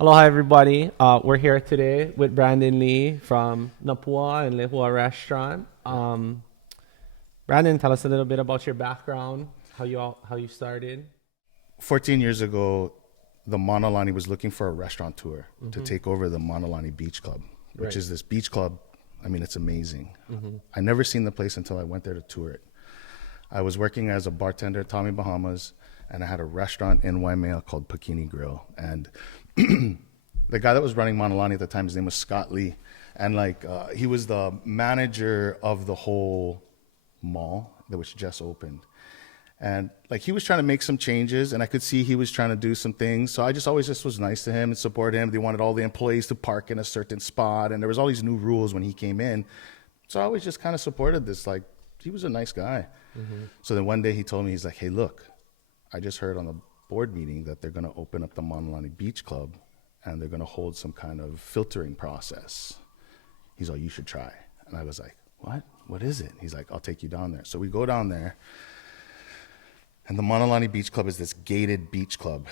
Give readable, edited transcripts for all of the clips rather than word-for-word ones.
Aloha, everybody. We're here today with Brandon Lee from Napua and Lehua Restaurant. Yeah. Brandon, tell us a little bit about your background, how you started. 14 years ago, the Mauna Lani was looking for a restaurateur to Mm-hmm. take over the Mauna Lani Beach Club, which Right. is this beach club. I mean, it's amazing. Mm-hmm. I never seen the place until I went there to tour it. I was working as a bartender at Tommy Bahamas, and I had a restaurant in Waimea called Pakini Grill. And the guy that was running Mauna Lani at the time, his name was Scott Lee, and he was the manager of the whole mall that was just opened. And like he was trying to make some changes, and I could see he was trying to do some things. So I just always just was nice to him and support him. They wanted all the employees to park in a certain spot, and there was all these new rules when he came in. So I always just kind of supported this. Like he was a nice guy. Mm-hmm. So then one day he told me, he's like, "Hey, look, I just heard on the board meeting that they're going to open up the Mauna Lani Beach Club, and they're going to hold some kind of filtering process." He's like, "You should try." And I was like, "What? What is it?" He's like, "I'll take you down there." So we go down there. And the Mauna Lani Beach Club is this gated beach club.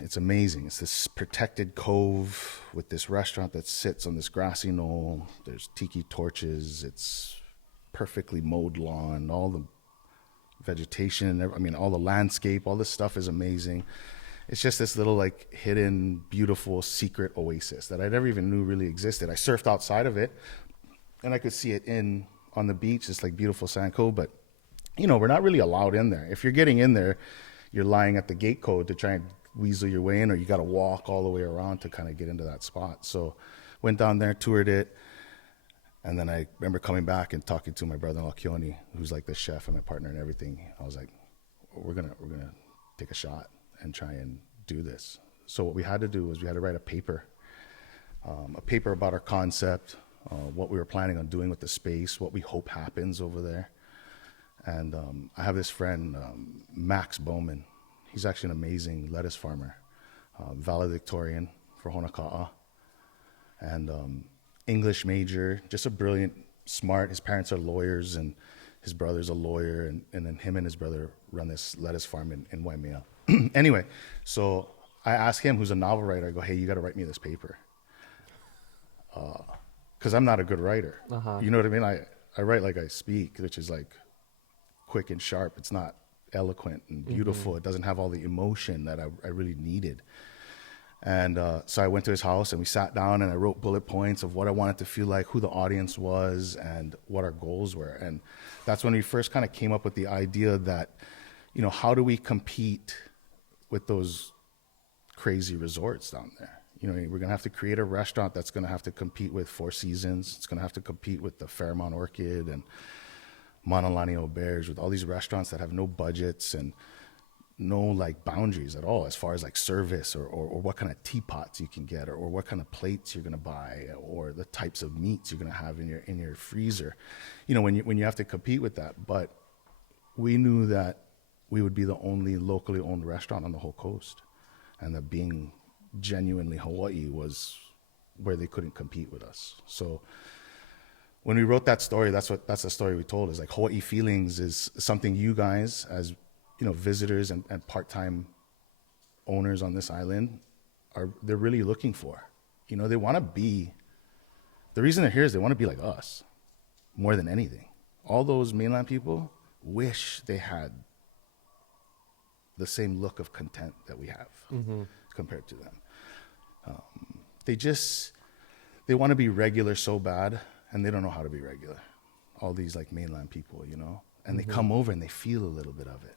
It's amazing. It's this protected cove with this restaurant that sits on this grassy knoll. There's tiki torches. It's perfectly mowed lawn. All the vegetation, I mean, all the landscape, all this stuff is amazing. It's just this little like hidden, beautiful, secret oasis that I never even knew really existed. I surfed outside of it, and I could see it in on the beach. It's like beautiful sand cove, but we're not really allowed in there. If you're getting in there, you're lying at the gate code to try and weasel your way in, or you got to walk all the way around to kind of get into that spot. So went down there, toured it, and then I remember coming back and talking to my brother-in-law Keone, who's like the chef and my partner and everything. I was like, we're gonna take a shot and try and do this. So what we had to do was we had to write a paper about our concept, what we were planning on doing with the space, what we hope happens over there. And I have this friend, Max Bowman. He's actually an amazing lettuce farmer, valedictorian for Honaka'a, and English major, just a brilliant, smart. His parents are lawyers, and his brother's a lawyer, and then him and his brother run this lettuce farm in Waimea. Anyway, so I asked him, who's a novel writer, I go, "Hey, you got to write me this paper," because I'm not a good writer. Uh-huh. You know what I mean? I write like I speak, which is like quick and sharp. It's not eloquent and Mm-hmm. beautiful. It doesn't have all the emotion that I really needed. And so I went to his house and we sat down and I wrote bullet points of what I wanted to feel like, who the audience was, and what our goals were. And that's when we first kind of came up with the idea that, how do we compete with those crazy resorts down there? We're going to have to create a restaurant that's going to have to compete with Four Seasons. It's going to have to compete with the Fairmont Orchid and Mauna Lani Auberge, with all these restaurants that have no budgets and no like boundaries at all as far as like service or what kind of teapots you can get, or what kind of plates you're going to buy, or the types of meats you're going to have in your freezer. When you have to compete with that. But we knew that we would be the only locally owned restaurant on the whole coast, and that being genuinely Hawaii was where they couldn't compete with us. So when we wrote that story, that's the story we told. Is like Hawaii Feelings is something you guys, as visitors and part-time owners on this island, they're really looking for. They want to be. The reason they're here is they want to be like us, more than anything. All those mainland people wish they had the same look of content that we have Mm-hmm. compared to them. They just they want to be regular so bad, and they don't know how to be regular. All these like mainland people, and they Mm-hmm. come over and they feel a little bit of it.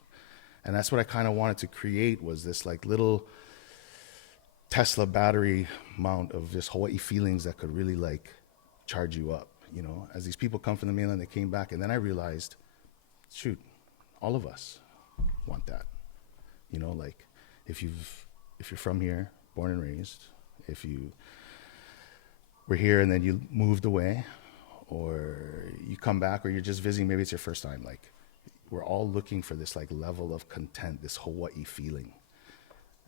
And that's what I kind of wanted to create, was this like little Tesla battery mount of just Hawaii feelings that could really like charge you up. As these people come from the mainland, they came back, and then I realized, shoot, all of us want that. Like if you're from here, born and raised, if you were here and then you moved away, or you come back, or you're just visiting, maybe it's your first time, like we're all looking for this like level of content, this Hawaii feeling.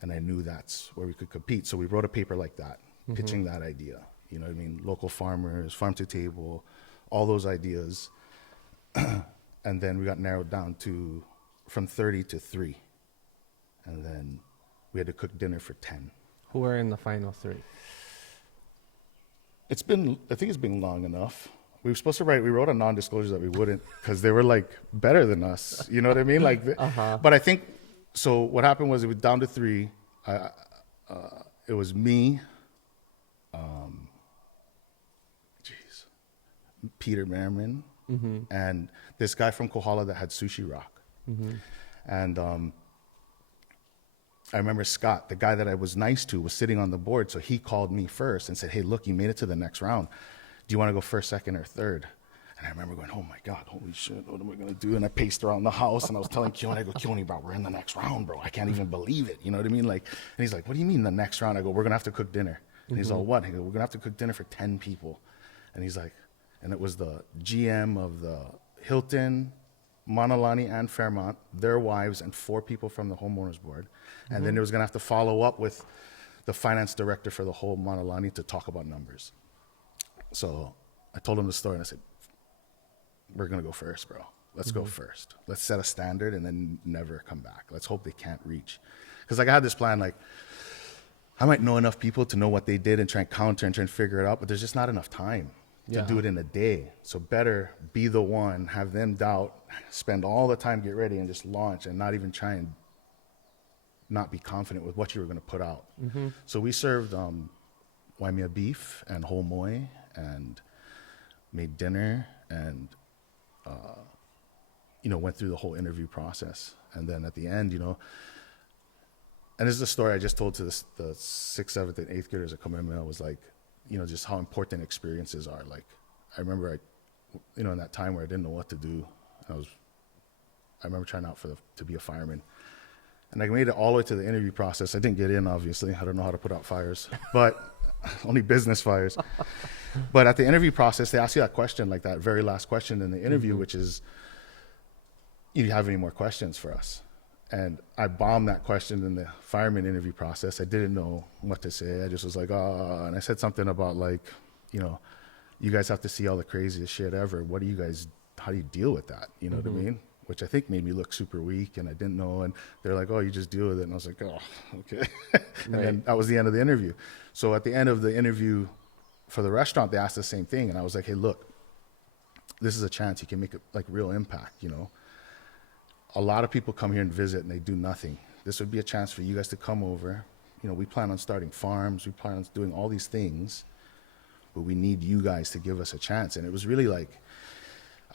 And I knew that's where we could compete. So we wrote a paper like that, Mm-hmm. pitching that idea. You know what I mean? Local farmers, farm to table, all those ideas. And then we got narrowed down to from 30 to 3. And then we had to cook dinner for 10. Who are in the final three? I think it's been long enough. We wrote a non-disclosure that we wouldn't, because they were like better than us. You know what I mean? But I think, so what happened was it was down to three. It was me, Peter Merriman, and this guy from Kohala that had Sushi Rock. And I remember Scott, the guy that I was nice to, was sitting on the board. So he called me first and said, hey, look, you made it to the next round. Do you want to go first, second, or third? And I remember going, oh my God, holy shit, what am I going to do? And I paced around the house and I was telling Keone, I go, Keone, bro, we're in the next round, bro. I can't even believe it. You know what I mean? And he's like, what do you mean the next round? I go, we're going to have to cook dinner. And he's all, what? He goes, we're going to have to cook dinner for 10 people. And he's like, and it was the GM of the Hilton, Mauna Lani and Fairmont, their wives, and 4 people from the homeowners board. And then there was going to have to follow up with the finance director for the whole Mauna Lani to talk about numbers. So I told him the story and I said, we're going to go first, bro. Let's go first. Let's set a standard and then never come back. Let's hope they can't reach. Because I had this plan, I might know enough people to know what they did and try and counter and try and figure it out, but there's just not enough time to do it in a day. So better be the one, have them doubt, spend all the time, get ready, and just launch and not even try and not be confident with what you were going to put out. So we served Waimea beef and whole moi and made dinner and, went through the whole interview process. And then at the end, and this is a story I just told to the 6th, 7th, and 8th graders at Kaunamano, was just how important experiences are. I remember in that time where I didn't know what to do, I remember trying out to be a fireman. And I made it all the way to the interview process. I didn't get in, obviously. I don't know how to put out fires, but only business fires. But at the interview process, they ask you that question, that very last question in the interview, which is, do you have any more questions for us? And I bombed that question in the fireman interview process. I didn't know what to say. I just was like, and I said something about you guys have to see all the craziest shit ever. How do you deal with that? You know what I mean? Which I think made me look super weak, and I didn't know. And they're like, oh, you just deal with it. And I was like, oh, okay. And then that was the end of the interview. So at the end of the interview for the restaurant, they asked the same thing. And I was like, hey, look, this is a chance you can make a real impact, A lot of people come here and visit and they do nothing. This would be a chance for you guys to come over. We plan on starting farms. We plan on doing all these things, but we need you guys to give us a chance. And it was really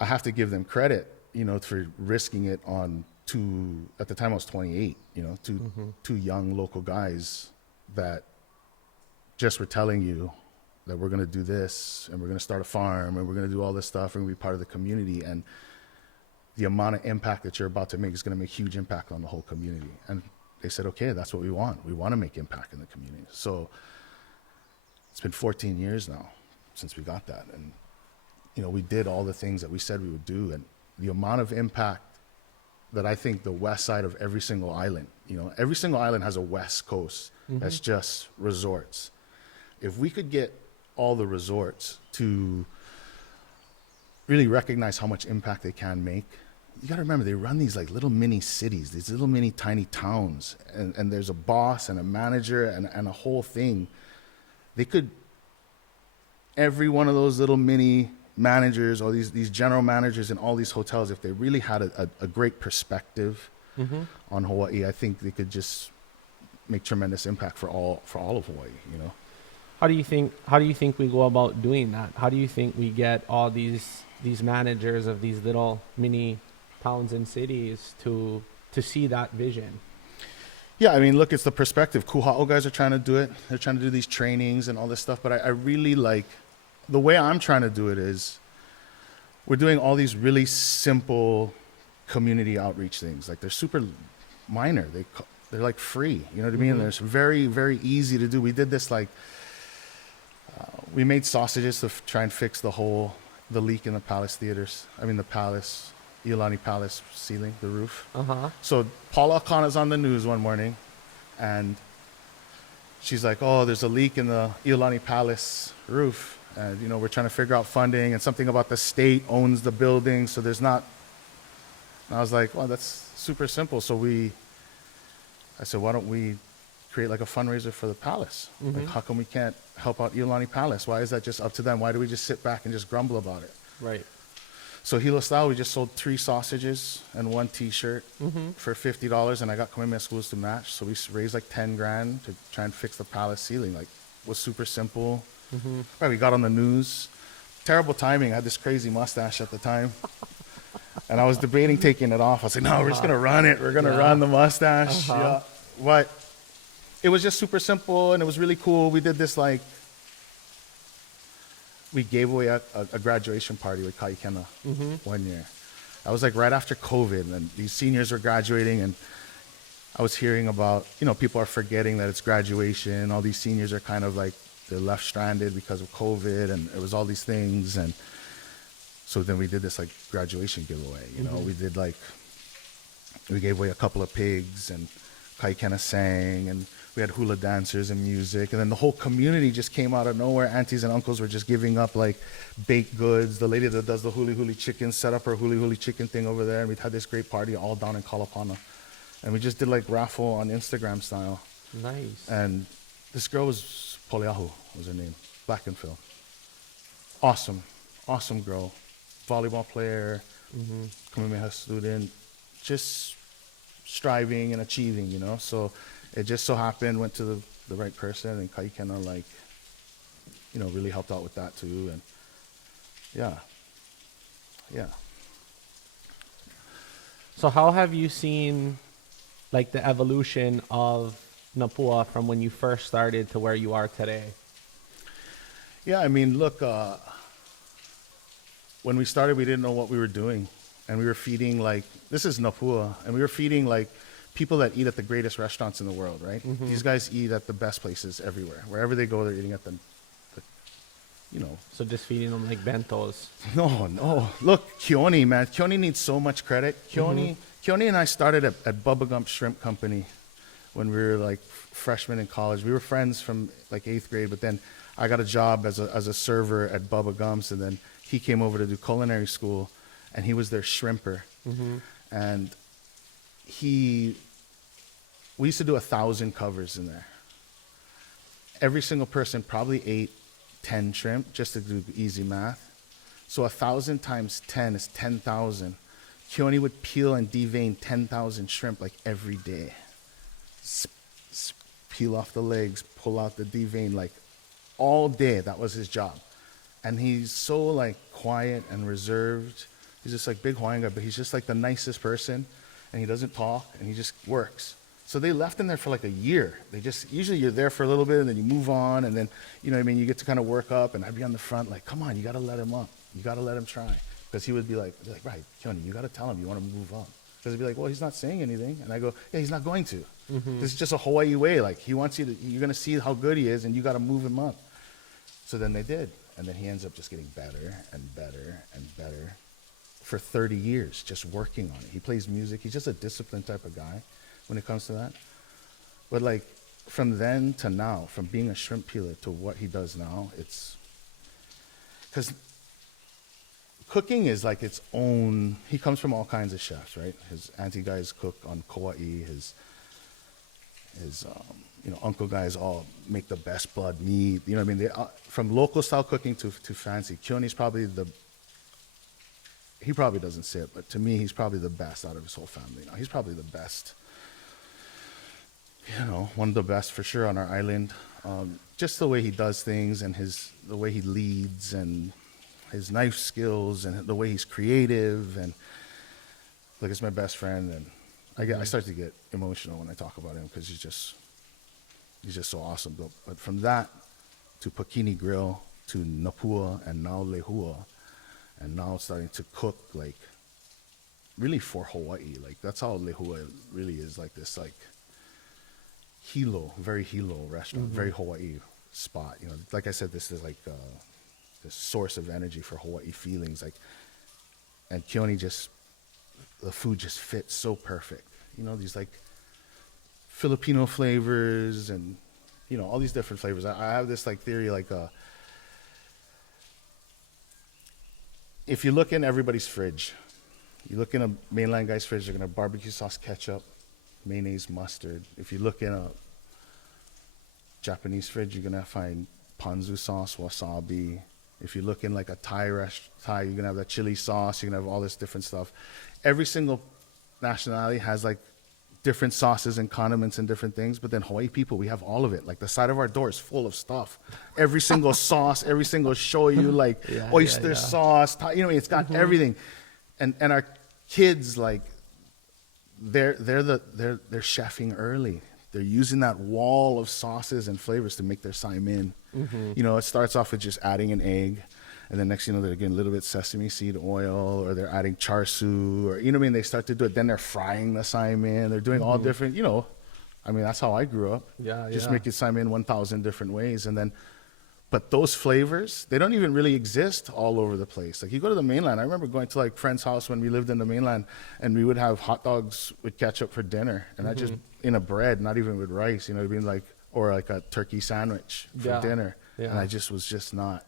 I have to give them credit, for risking it on at the time I was 28, two young local guys that just were telling you that we're going to do this and we're going to start a farm and we're going to do all this stuff and we're going to be part of the community. And the amount of impact that you're about to make is going to make huge impact on the whole community. And they said, okay, that's what we want. We want to make impact in the community. So it's been 14 years now since we got that. And, we did all the things that we said we would do. And the amount of impact that I think the west side of every single island, every single island has a west coast that's just resorts. If we could get all the resorts to really recognize how much impact they can make. You got to remember, they run these little mini cities, these little mini tiny towns, and there's a boss and a manager and a whole thing. Every one of those little mini managers or these general managers in all these hotels, if they really had a great perspective on Hawaii, I think they could just make tremendous impact for all of Hawaii, How do you think we go about doing that? How do you think we get all these managers of these little mini towns and cities to see that vision? Yeah, look, it's the perspective. Kuha'o guys are trying to do it. They're trying to do these trainings and all this stuff. But I really the way I'm trying to do it is we're doing all these really simple community outreach things. They're super minor. They're free. You know what I mean? They're very, very easy to do. We did this we made sausages to try and fix the leak in the Palace theaters. The Palace, Iolani Palace ceiling, the roof. So Paula Akana's on the news one morning, and she's like, oh, there's a leak in the Iolani Palace roof. And, we're trying to figure out funding, and something about the state owns the building, so there's not. And I was like, well, that's super simple. So I said, why don't we create like a fundraiser for the palace. Like, how come we can't help out Iolani Palace? Why is that just up to them? Why do we just sit back and just grumble about it? Right. So Hilo Style, we just sold 3 sausages and 1 T-shirt for $50, and I got Kamehameha Schools to match. So we raised like 10 grand to try and fix the palace ceiling. Like, was super simple. Right, we got on the news. Terrible timing. I had this crazy mustache at the time. And I was debating taking it off. I was like, no, we're just going to run it. We're going to run the mustache. Yeah. But it was just super simple, and it was really cool. We did this, like, we gave away a graduation party with Kaikena one year. That was like right after COVID, and these seniors were graduating, and I was hearing about, you know, people are forgetting that it's graduation. All these seniors are kind of like, they're left stranded because of COVID, and it was all these things. And so then we did this like graduation giveaway, you know, we did like, we gave away a couple of pigs, and Kaikena sang, and we had hula dancers and music, and then the whole community just came out of nowhere. Aunties and uncles were just giving up like baked goods. The lady that does the huli huli chicken set up her huli huli chicken thing over there, and we had this great party all down in Kalapana. And we just did like raffle on Instagram style. Nice. And this girl was Poliahu, was her name, Black and Phil. Awesome, awesome girl, volleyball player, Kamehameha student, just striving and achieving, you know. So it just so happened, went to the right person, and Kaikena, like, you know, really helped out with that too. And yeah. So how have you seen like the evolution of Napua from when you first started to where you are today? Yeah, I mean, look, when we started, we didn't know what we were doing. And we were feeding, like, this is Napua, and we were feeding, like, people that eat at the greatest restaurants in the world, right? These guys eat at the best places everywhere. Wherever they go, they're eating at the you know. So just feeding them like bentos. No. Look, Keone, man. Keone needs so much credit. Keone and I started at Bubba Gump Shrimp Company when we were, like, freshmen in college. We were friends from, like, 8th grade, but then I got a job as a server at Bubba Gump's, and then he came over to do culinary school, and he was their shrimper. And we used to do 1,000 covers in there. Every single person probably ate 10 shrimp, just to do easy math. So 1,000 times 10 is 10,000. Keone would peel and devein 10,000 shrimp like every day. Peel off the legs, pull out the devein, like all day. That was his job. And he's so, like, quiet and reserved. He's just like big Hawaiian guy, but he's just like the nicest person, and he doesn't talk, and he just works. So they left him there for like a year. They just, usually you're there for a little bit, and then you move on, and then, you know what I mean, you get to kind of work up, and I'd be on the front like, come on, you got to let him up. You got to let him try. Because he would be like, right, Keone, you got to tell him you want to move on. Because he'd be like, well, he's not saying anything. And I go, yeah, he's not going to. This is just a Hawaii way. Like, he wants you to, you're going to see how good he is, and you got to move him up. So then they did. And then he ends up just getting better and better and better for 30 years, just working on it. He plays music. He's just a disciplined type of guy when it comes to that. But, like, from then to now, from being a shrimp peeler to what he does now, it's, because cooking is like its own, he comes from all kinds of chefs, right? His auntie guys cook on Kauai, his uncle guys all make the best blood meat. You know what I mean? They, from local style cooking to fancy. Keone's probably he probably doesn't say it, but to me, he's probably the best out of his whole family now. He's probably the best, one of the best for sure on our island. Just the way he does things, and the way he leads, and his knife skills, and the way he's creative, and like, it's my best friend, and I start to get emotional when I talk about him, because he's just so awesome. But from that to Pakini Grill to Napua and now Lehua, and now starting to cook, like, really for Hawaii. Like, that's how Lehua really is, like this, like, very hilo restaurant, very Hawaii spot. You know, like I said, this is like this source of energy for Hawaii feelings. Like, and Keone the food just fits so perfect. You know, these like Filipino flavors, and all these different flavors. I have this like theory, like if you look in everybody's fridge, you look in a mainland guy's fridge, they're gonna have barbecue sauce, ketchup, mayonnaise, mustard. If you look in a Japanese fridge, you're gonna find ponzu sauce, wasabi. If you look in like a Thai Thai, you're gonna have that chili sauce. You're gonna have all this different stuff. Every single nationality has like different sauces and condiments and different things. But then Hawaii people, we have all of it. Like the side of our door is full of stuff. Every single sauce, every single shoyu, like oyster sauce. You know, it's got everything. And our kids, like they're chefing early. They're using that wall of sauces and flavors to make their saimin. You know, it starts off with just adding an egg, and then next, you know, they're getting a little bit sesame seed oil, or they're adding char siu, or, you know what I mean? They start to do it. Then they're frying the saimin. They're doing all different, you know. I mean, that's how I grew up. Just making saimin 1,000 different ways. And then, but those flavors, they don't even really exist all over the place. Like you go to the mainland. I remember going to like friend's house when we lived in the mainland, and we would have hot dogs with ketchup for dinner, and I just in a bread, not even with rice. You know what I mean? Like, or like a turkey sandwich for dinner, and I just was just not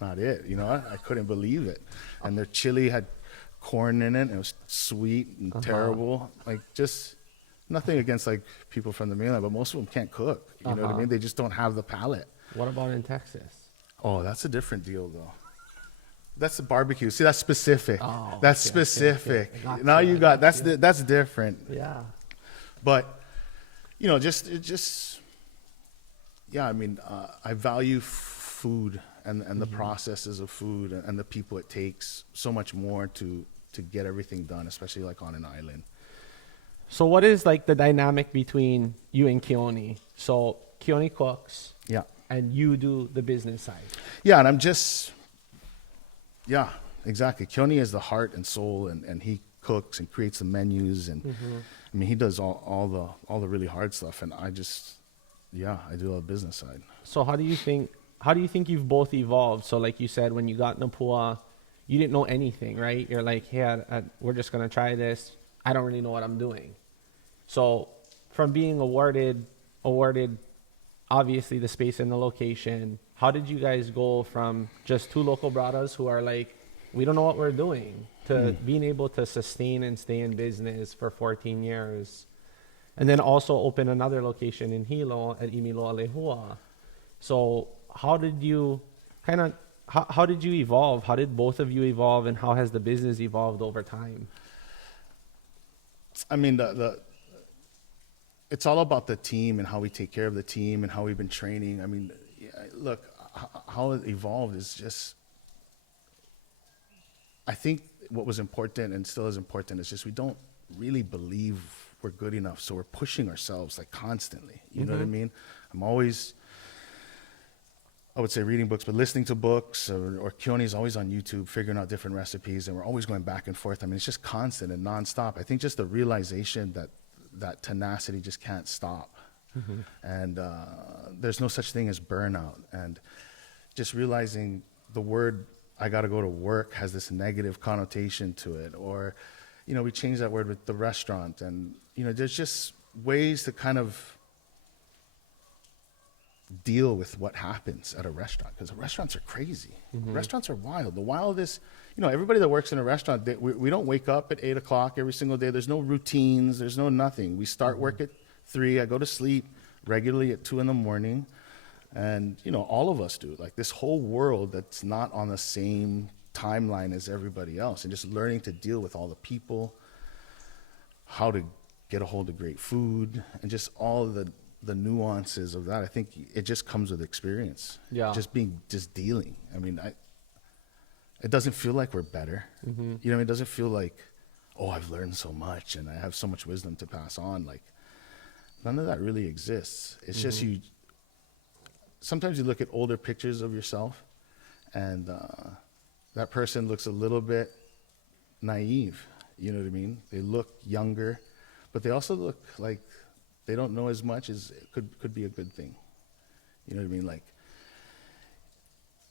it. You know, I couldn't believe it. And their chili had corn in it, and it was sweet and terrible. Like, just nothing against like people from the mainland, but most of them can't cook. You know what I mean? They just don't have the palate. What about in Texas? Oh, that's a different deal, though. That's the barbecue. See, that's specific. Oh, that's specific. Now you got that's different. Yeah. But you know, yeah. I mean, I value food and the processes of food and the people it takes so much more to get everything done, especially like on an island. So what is like the dynamic between you and Keone? So Keone cooks. Yeah. And you do the business side. Yeah, and I'm just, yeah, exactly. Keone is the heart and soul, and he cooks and creates the menus, and I mean, he does all the really hard stuff, and I just, yeah, I do the business side. So how do you think you've both evolved? So like you said, when you got Napua, you didn't know anything, right? You're like, hey, we're just gonna try this. I don't really know what I'm doing. So from being awarded obviously the space and the location, how did you guys go from just two local bradas who are like, we don't know what we're doing, to being able to sustain and stay in business for 14 years, and then also open another location in Hilo at Imiloa Lehua? So how did you how did you evolve? How did both of you evolve, and how has the business evolved over time? I mean, it's all about the team and how we take care of the team and how we've been training. I mean, look, how it evolved is just, I think what was important and still is important is just we don't really believe we're good enough. So we're pushing ourselves like constantly. You know what I mean? I'm always, I would say reading books, but listening to books, or Keone's always on YouTube figuring out different recipes, and we're always going back and forth. I mean, it's just constant and nonstop. I think just the realization that tenacity just can't stop. And there's no such thing as burnout. And just realizing the word, I got to go to work, has this negative connotation to it. Or, you know, we changed that word with the restaurant. And, you know, there's just ways to kind of deal with what happens at a restaurant, because restaurants are crazy. Restaurants are wild. The wildest, you know, everybody that works in a restaurant, we don't wake up at 8 o'clock every single day. There's no routines. There's no nothing. We start work at 3. I go to sleep regularly at 2 in the morning. And, you know, all of us do. Like this whole world that's not on the same timeline as everybody else. And just learning to deal with all the people, how to get a hold of great food, and just all the nuances of that. I think it just comes with experience. Yeah. Just dealing. I mean, it doesn't feel like we're better. You know, it doesn't feel like, oh, I've learned so much and I have so much wisdom to pass on. Like, none of that really exists. It's just sometimes you look at older pictures of yourself, and that person looks a little bit naive. You know what I mean? They look younger, but they also look like they don't know as much as it could be a good thing. You know what I mean? Like,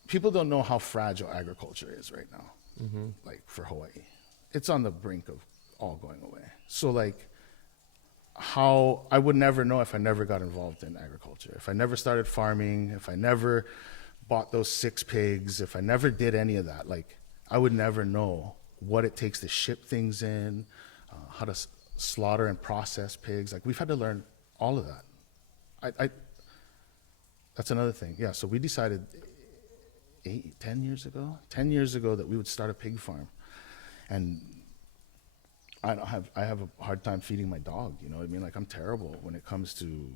people don't know how fragile agriculture is right now, like for Hawaii. It's on the brink of all going away. So like, how I would never know if I never got involved in agriculture, if I never started farming, if I never bought those 6 pigs, if I never did any of that, like I would never know what it takes to ship things in, how to slaughter and process pigs. Like, we've had to learn all of that. That's another thing. Yeah. So we decided 10 years ago that we would start a pig farm. And I have a hard time feeding my dog. You know what I mean? Like, I'm terrible when it comes to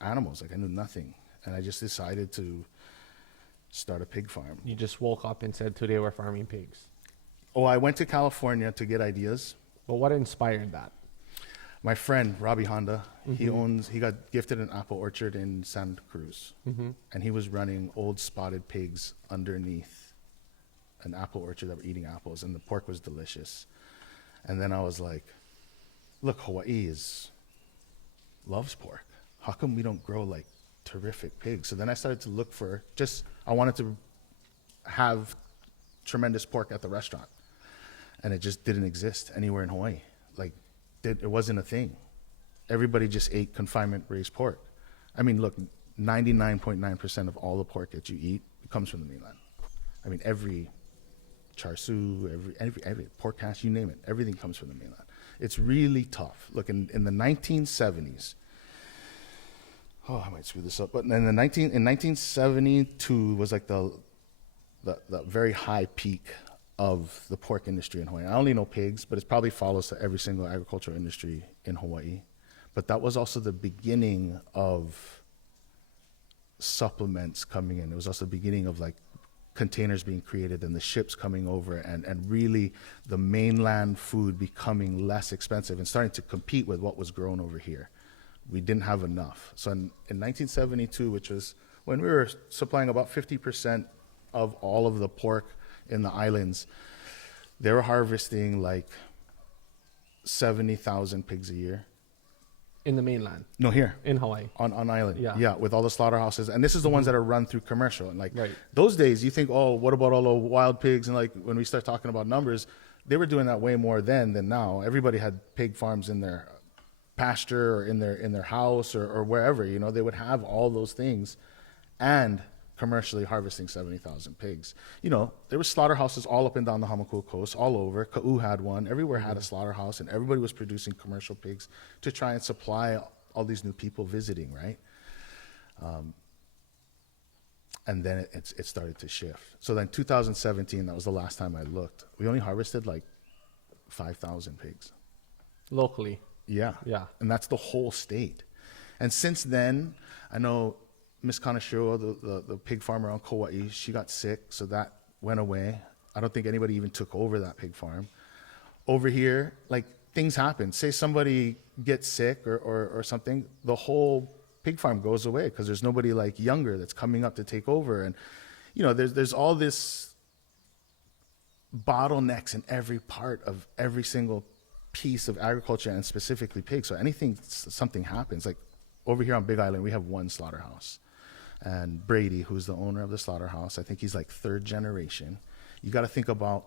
animals. Like, I knew nothing. And I just decided to start a pig farm. You just woke up and said, today we're farming pigs. Oh, I went to California to get ideas. But what inspired that? My friend, Robbie Honda, he got gifted an apple orchard in Santa Cruz. And he was running old spotted pigs underneath an apple orchard that were eating apples. And the pork was delicious. And then I was like, look, Hawaii loves pork. How come we don't grow like terrific pigs? So then I started to look for I wanted to have tremendous pork at the restaurant. And it just didn't exist anywhere in Hawaii. Like, it wasn't a thing. Everybody just ate confinement raised pork. I mean, look, 99.9% of all the pork that you eat comes from the mainland. I mean, every char siu, every pork hash, you name it, everything comes from the mainland. It's really tough. Look, in the 1970s, I might screw this up, but in 1972 was like the very high peak of the pork industry in Hawaii. I only know pigs, but it probably follows to every single agricultural industry in Hawaii. But that was also the beginning of supplements coming in. It was also the beginning of like containers being created and the ships coming over and really the mainland food becoming less expensive and starting to compete with what was grown over here. We didn't have enough. So in 1972, which was when we were supplying about 50% of all of the pork in the islands, they were harvesting like 70,000 pigs a year. In the mainland? No, here. In Hawaii? On island. Yeah. With all the slaughterhouses. And this is the ones that are run through commercial. And like Right. those days, you think, oh, what about all the wild pigs? And like when we start talking about numbers, they were doing that way more then than now. Everybody had pig farms in their pasture or in their house or wherever. You know, they would have all those things and commercially harvesting 70,000 pigs. You know, there were slaughterhouses all up and down the Hamakua coast, all over. Ka'u had one. Everywhere had a slaughterhouse, and everybody was producing commercial pigs to try and supply all these new people visiting, right? And then it started to shift. So then 2017, that was the last time I looked. We only harvested like 5,000 pigs. Locally? Yeah. Yeah. And that's the whole state. And since then, I know Miss Kanashiro, the pig farmer on Kauai, she got sick, so that went away. I don't think anybody even took over that pig farm. Over here, like, things happen. Say somebody gets sick or something, the whole pig farm goes away because there's nobody like younger that's coming up to take over. And, you know, there's all this bottlenecks in every part of every single piece of agriculture and specifically pigs. So something happens, like over here on Big Island, we have one slaughterhouse. And Brady, who's the owner of the slaughterhouse, I think he's like third generation. You got to think about,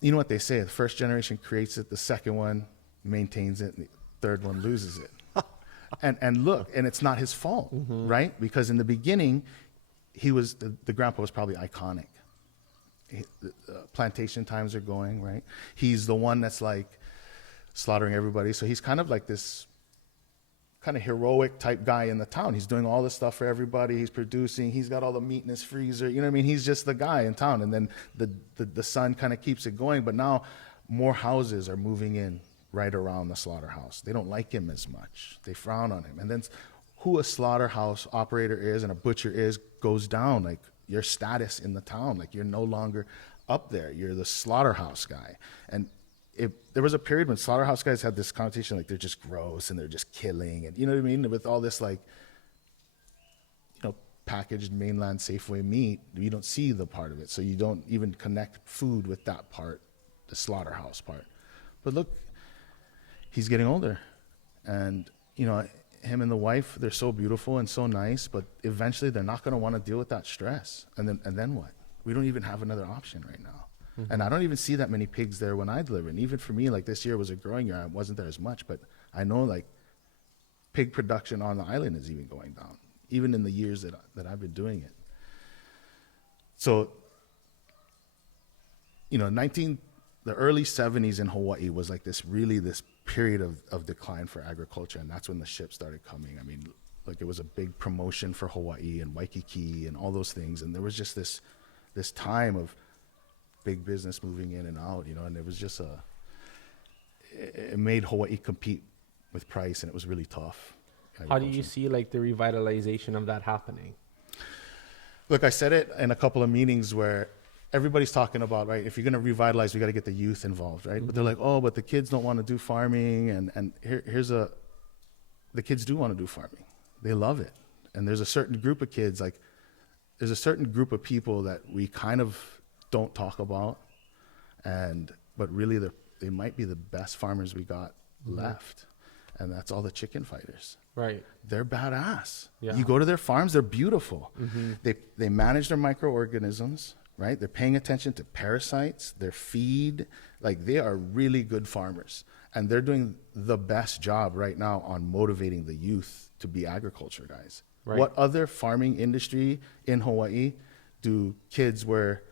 you know what they say, the first generation creates it, the second one maintains it, and the third one loses it. and look, and it's not his fault, right? Because in the beginning, the grandpa was probably iconic. The plantation times are going, right? He's the one that's like slaughtering everybody. So he's kind of like this kind of heroic type guy in the town. He's doing all this stuff for everybody. He's producing. He's got all the meat in his freezer. You know what I mean? He's just the guy in town. And then the son kind of keeps it going. But now more houses are moving in right around the slaughterhouse. They don't like him as much. They frown on him. And then who a slaughterhouse operator is and a butcher is goes down. Like your status in the town. Like you're no longer up there. You're the slaughterhouse guy. And there was a period when slaughterhouse guys had this connotation like they're just gross and they're just killing and you know what I mean, with all this like, you know, packaged mainland Safeway meat, you don't see the part of it, so you don't even connect food with that part, the slaughterhouse part. But look, he's getting older, and you know, him and the wife, they're so beautiful and so nice, but eventually they're not going to want to deal with that stress, and then what? We don't even have another option right now. And I don't even see that many pigs there when I deliver. And even for me, like this year was a growing year. I wasn't there as much, but I know like pig production on the island is even going down, even in the years that I've been doing it. So, you know, the early 70s in Hawaii was like this period of decline for agriculture. And that's when the ships started coming. I mean, Like it was a big promotion for Hawaii and Waikiki and all those things. And there was just this time of big business moving in and out, you know, and it was just it made Hawaii compete with price, and it was really tough. How do you see like the revitalization of that happening? Look, I said it in a couple of meetings where everybody's talking about, right, if you're going to revitalize, we got to get the youth involved, right? But they're like, oh, but the kids don't want to do farming. And the kids do want to do farming. They love it. And there's a certain group of kids, like there's a certain group of people that we kind of don't talk about. But really they might be the best farmers we got left. And that's all the chicken fighters. Right. They're badass. Yeah. You go to their farms, they're beautiful. They manage their microorganisms, right? They're paying attention to parasites, their feed. Like they are really good farmers. And they're doing the best job right now on motivating the youth to be agriculture guys. Right. What other farming industry in Hawaii do kids wear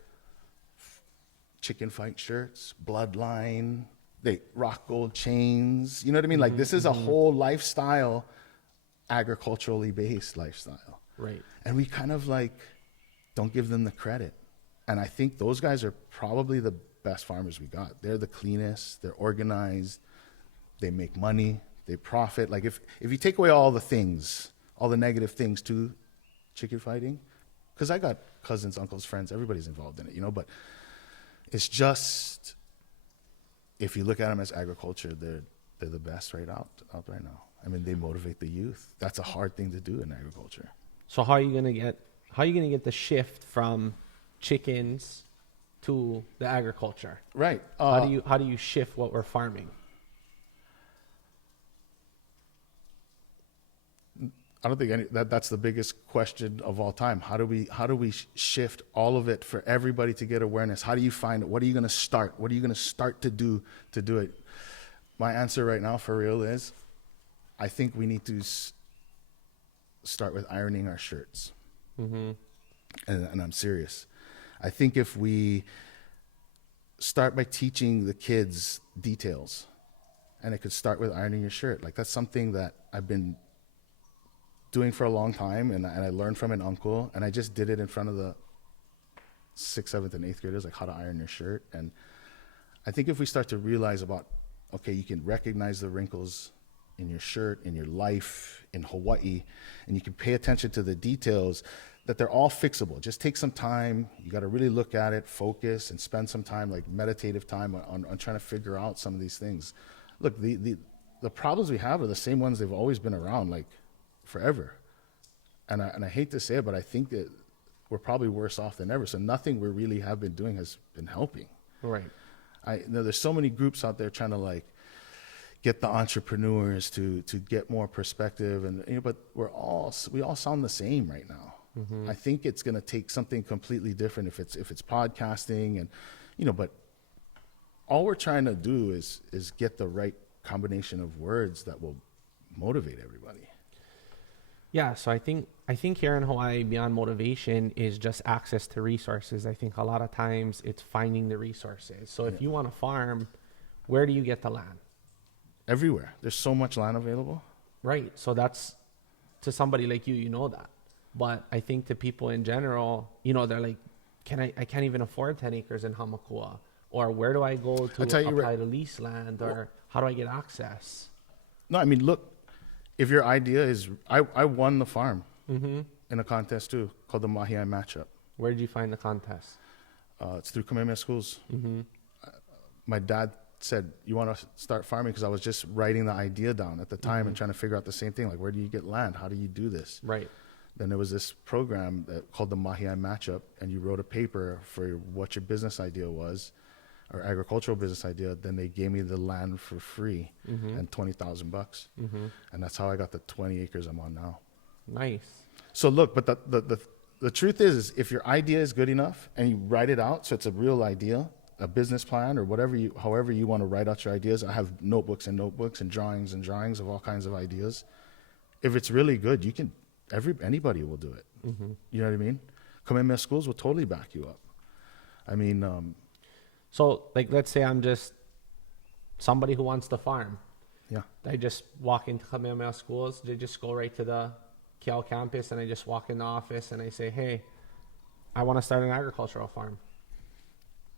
chicken fight shirts, bloodline, they rock gold chains? You know what I mean? Like this is a whole lifestyle, agriculturally based lifestyle. Right. And we kind of like don't give them the credit. And I think those guys are probably the best farmers we got. They're the cleanest, they're organized, they make money, they profit. Like if you take away all the things, all the negative things to chicken fighting, because I got cousins, uncles, friends, everybody's involved in it, you know, but it's just, if you look at them as agriculture, they're the best out right now. I mean, they motivate the youth. That's a hard thing to do in agriculture. So how are you gonna get the shift from chickens to the agriculture? Right. How do you shift what we're farming? I don't think that's the biggest question of all time. How do we shift all of it for everybody to get awareness? How do you find it? What are you going to start? What are you going to start to do it? My answer right now for real is, I think we need to start with ironing our shirts. And I'm serious. I think if we start by teaching the kids details, and it could start with ironing your shirt. Like that's something that I've been doing for a long time, and I learned from an uncle, and I just did it in front of the 6th, 7th, and 8th graders, like how to iron your shirt. And I think if we start to realize about, okay, you can recognize the wrinkles in your shirt, in your life, in Hawaii, and you can pay attention to the details, that they're all fixable. Just take some time. You got to really look at it, focus, and spend some time, like meditative time on trying to figure out some of these things. Look, the problems we have are the same ones they've always been around, like forever. And I hate to say it, but I think that we're probably worse off than ever. So nothing we really have been doing has been helping. Right. There's so many groups out there trying to like get the entrepreneurs to get more perspective, and but we all sound the same right now. I think it's going to take something completely different if it's podcasting, and but all we're trying to do is get the right combination of words that will motivate everybody. Yeah, so I think here in Hawaii, beyond motivation is just access to resources. I think a lot of times it's finding the resources. So if you want to farm, where do you get the land? Everywhere. There's so much land available. Right. So that's, to somebody like you know that. But I think to people in general, they're like, I can't even afford 10 acres in Hamakua. Or where do I go to apply to lease land? Or how do I get access? No, I mean, look, if your idea is, I won the farm in a contest too, called the Mahiai Matchup. Where did you find the contest? It's through Kamehameha Schools. My dad said, you want to start farming? Because I was just writing the idea down at the time and trying to figure out the same thing. Like, where do you get land? How do you do this? Right. Then there was this program called the Mahiai Matchup, and you wrote a paper for what your business idea was, or agricultural business idea. Then they gave me the land for free and $20,000. And that's how I got the 20 acres I'm on now. Nice. So look, but the truth is if your idea is good enough and you write it out, so it's a real idea, a business plan, or however you want to write out your ideas. I have notebooks and drawings of all kinds of ideas. If it's really good, anybody will do it. You know what I mean? Kamehameha Schools will totally back you up. I mean, so like, let's say I'm just somebody who wants to farm. Yeah. They just walk into Kamehameha Schools. They just go right to the Cal campus and I just walk in the office and I say, hey, I want to start an agricultural farm?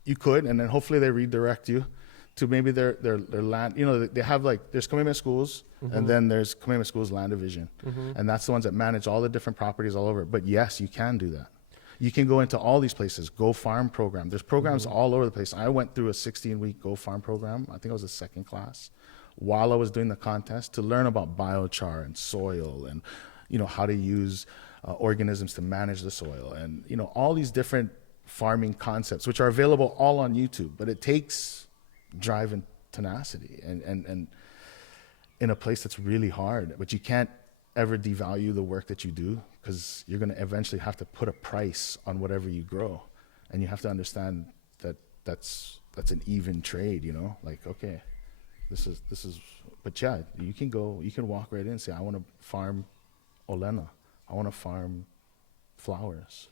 You could, and then hopefully they redirect you to maybe their land. You know, they have like, there's Kamehameha Schools, and then there's Kamehameha Schools Land Division. And that's the ones that manage all the different properties all over. But yes, you can do that. You can go into all these places, Go Farm program. There's programs all over the place. I went through a 16-week Go Farm program. I think it was a second class while I was doing the contest to learn about biochar and soil and, you know, how to use organisms to manage the soil and, you know, all these different farming concepts, which are available all on YouTube. But it takes drive and tenacity and in a place that's really hard. But you can't ever devalue the work that you do, because you're going to eventually have to put a price on whatever you grow, and you have to understand that that's an even trade, you know, like, okay, this is, but yeah, you can walk right in and say, I want to farm Olena, I want to farm flowers.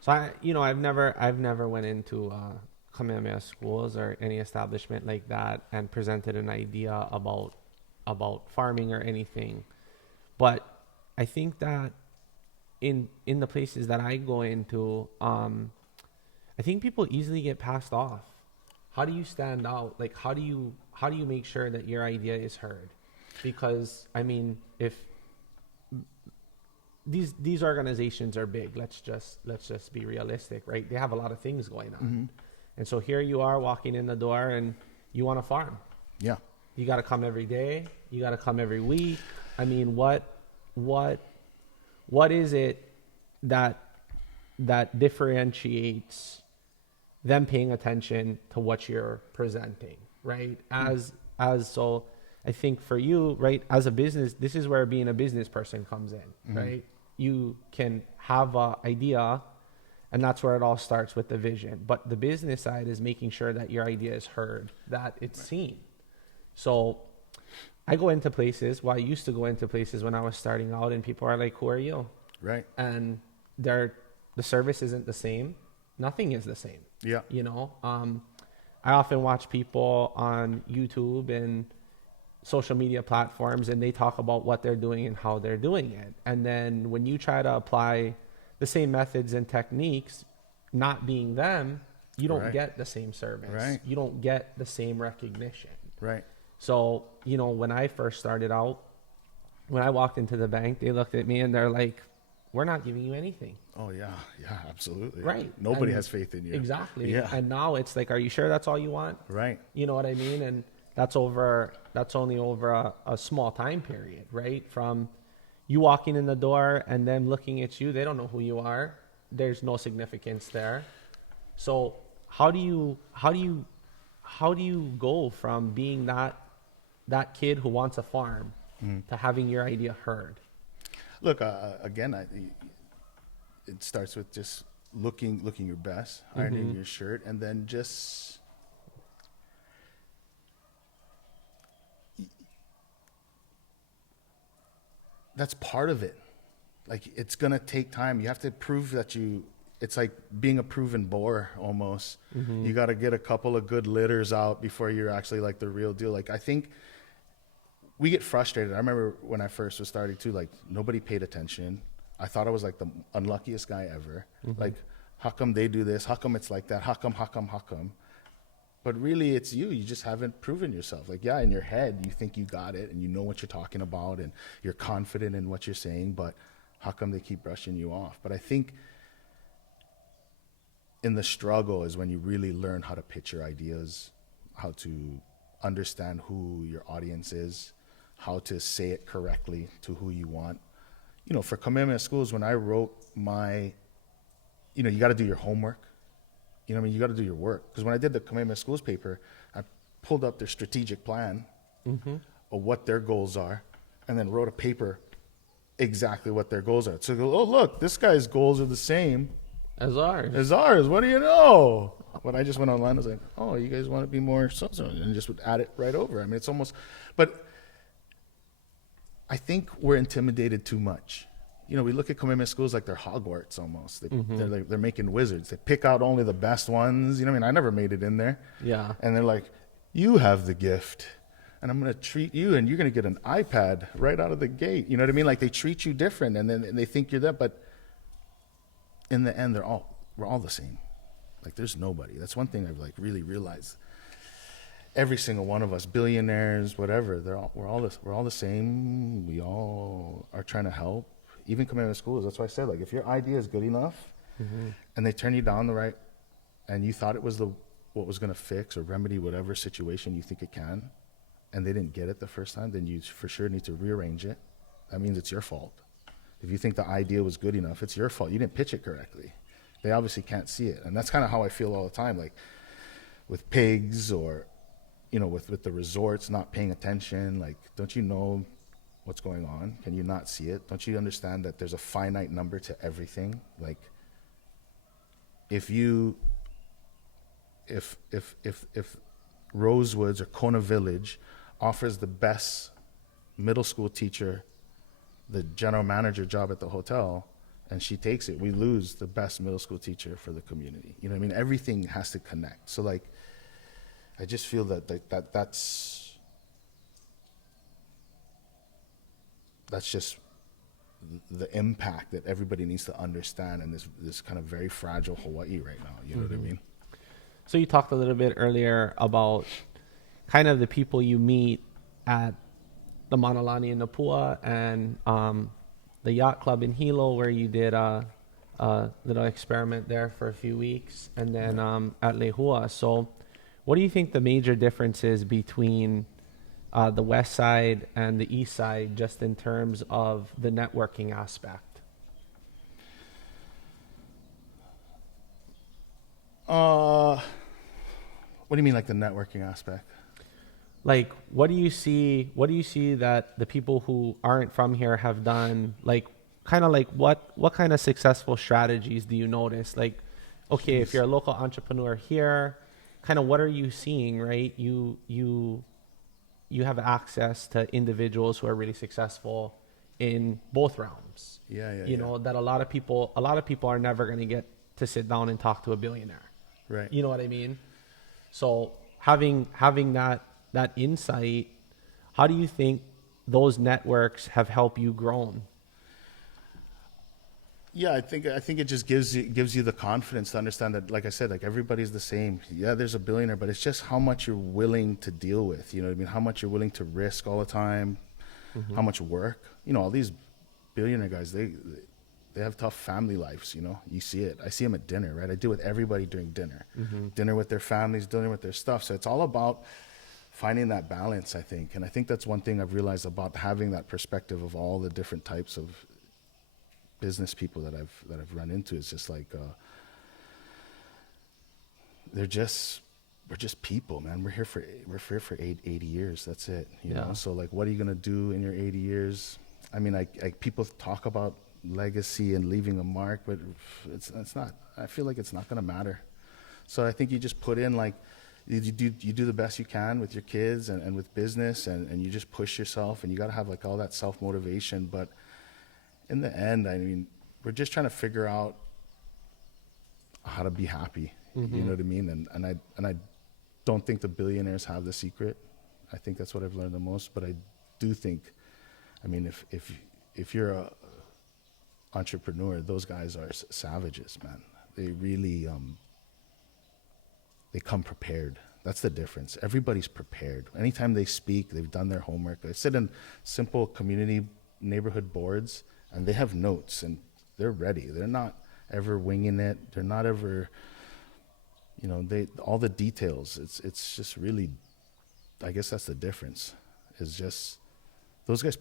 So I've never went into Kamehameha Schools or any establishment like that and presented an idea about farming or anything, but I think that in the places that I go into, I think people easily get passed off. How do you stand out? Like, how do you make sure that your idea is heard? Because I mean, if these organizations are big, let's just be realistic, right? They have a lot of things going on, and so here you are walking in the door, and you want to farm. Yeah, you got to come every day. You got to come every week. I mean, what is it that differentiates them paying attention to what you're presenting, right? So I think for you, right, as a business, this is where being a business person comes in, right? You can have an idea, and that's where it all starts with the vision. But the business side is making sure that your idea is heard, that it's seen. So I go into places, I used to go into places when I was starting out, and people are like, who are you? right. And the service isn't the same. Nothing is the same. Yeah. You know, I often watch people on YouTube and social media platforms, and they talk about what they're doing and how they're doing it. And then when you try to apply the same methods and techniques, not being them, you don't Right. get the same service. Right. You don't get the same recognition. Right. So, you know, when I first started out, when I walked into the bank, they looked at me and they're like, we're not giving you anything. Oh yeah. Yeah, absolutely. Right. Nobody And has faith in you. Exactly. Yeah. And now it's like, are you sure that's all you want? Right. You know what I mean? And that's only over a small time period, right? From you walking in the door and them looking at you, they don't know who you are. There's no significance there. So how do you go from being that kid who wants a farm to having your idea heard? Look, again, it starts with just looking your best, ironing your shirt, and then just that's part of it. Like, it's gonna take time. You have to prove that it's like being a proven bore almost. You got to get a couple of good litters out before you're actually like the real deal. Like, I think we get frustrated. I remember when I first was starting too, like, nobody paid attention. I thought I was like the unluckiest guy ever. Like, how come they do this? How come it's like that? How come? But really, it's you. You just haven't proven yourself. Like, yeah, in your head, you think you got it and you know what you're talking about and you're confident in what you're saying, but how come they keep brushing you off? But I think in the struggle is when you really learn how to pitch your ideas, how to understand who your audience is, how to say it correctly to who you want. You know, for Kamehameha Schools, when I wrote you got to do your homework. You know what I mean? You got to do your work. Because when I did the Kamehameha Schools paper, I pulled up their strategic plan of what their goals are, and then wrote a paper exactly what their goals are. So, oh, look, this guy's goals are the same As ours. What do you know? When I just went online, I was like, oh, you guys want to be more so-so, and just would add it right over. I mean, it's almost, but I think we're intimidated too much. You know, we look at Kamehameha Schools like they're Hogwarts almost. They're making wizards. They pick out only the best ones. You know what I mean? I never made it in there. Yeah. And they're like, you have the gift. and I'm going to treat you, and you're going to get an iPad right out of the gate. You know what I mean? Like, they treat you different, and then they think you're that, but in the end, we're all the same. Like, there's nobody. That's one thing I've like really realized. Every single one of us, billionaires, whatever, we're all the same. We all are trying to help. Even coming out of schools, that's why I said, like, if your idea is good enough, and they turn you down the right, and you thought it was what was going to fix or remedy whatever situation you think it can, and they didn't get it the first time, then you for sure need to rearrange it. That means it's your fault. If you think the idea was good enough, it's your fault. You didn't pitch it correctly. They obviously can't see it. And that's kind of how I feel all the time, like with pigs or, with the resorts not paying attention. Like, don't you know what's going on? Can you not see it? Don't you understand that there's a finite number to everything? Like, if Rosewoods or Kona Village offers the best middle school teacher the general manager job at the hotel, and she takes it, we lose the best middle school teacher for the community. You know what I mean? Everything has to connect. So, like, I just feel that's just the impact that everybody needs to understand in this kind of very fragile Hawaii right now. You know what I mean? So you talked a little bit earlier about kind of the people you meet at the Mauna Lani and Napua and the yacht club in Hilo, where you did a little experiment there for a few weeks, and then at Lehua. So what do you think the major difference is between the west side and the east side, just in terms of the networking aspect? What do you mean, like the networking aspect? Like, what do you see that the people who aren't from here have done? Like, kind of like what kind of successful strategies do you notice? Like, okay, if you're a local entrepreneur here, kind of what are you seeing, right? You have access to individuals who are really successful in both realms. You know, that a lot of people are never going to get to sit down and talk to a billionaire. Right. You know what I mean? So having that insight, how do you think those networks have helped you grown? Yeah, I think it just gives you the confidence to understand that, like I said, like, everybody's the same. Yeah, there's a billionaire, but it's just how much you're willing to deal with. You know what I mean? How much you're willing to risk all the time, how much work. You know, all these billionaire guys, they have tough family lives. You know, you see it. I see them at dinner, right? I deal with everybody during dinner, dinner with their families, dinner with their stuff. So it's all about finding that balance, I think. And I think that's one thing I've realized about having that perspective of all the different types of business people that I've run into. Is just like we're just people, man. We're here for 80 years. That's it. You know. So, like, what are you gonna do in your 80 years? I mean, like people talk about legacy and leaving a mark, but it's not. I feel like it's not gonna matter. So I think you just put in, like, you do the best you can with your kids and with business, and you just push yourself, and you got to have, like, all that self-motivation. But in the end, I mean, we're just trying to figure out how to be happy. You know what I mean? And I don't think the billionaires have the secret. I think that's what I've learned the most. But I do think, I mean, if you're a entrepreneur, those guys are savages, man. They really they come prepared. That's the difference. Everybody's prepared. Anytime they speak, they've done their homework. They sit in simple community neighborhood boards, and they have notes, and they're ready. They're not ever winging it. They're not ever, you know, all the details. It's just really, I guess that's the difference. Is just those guys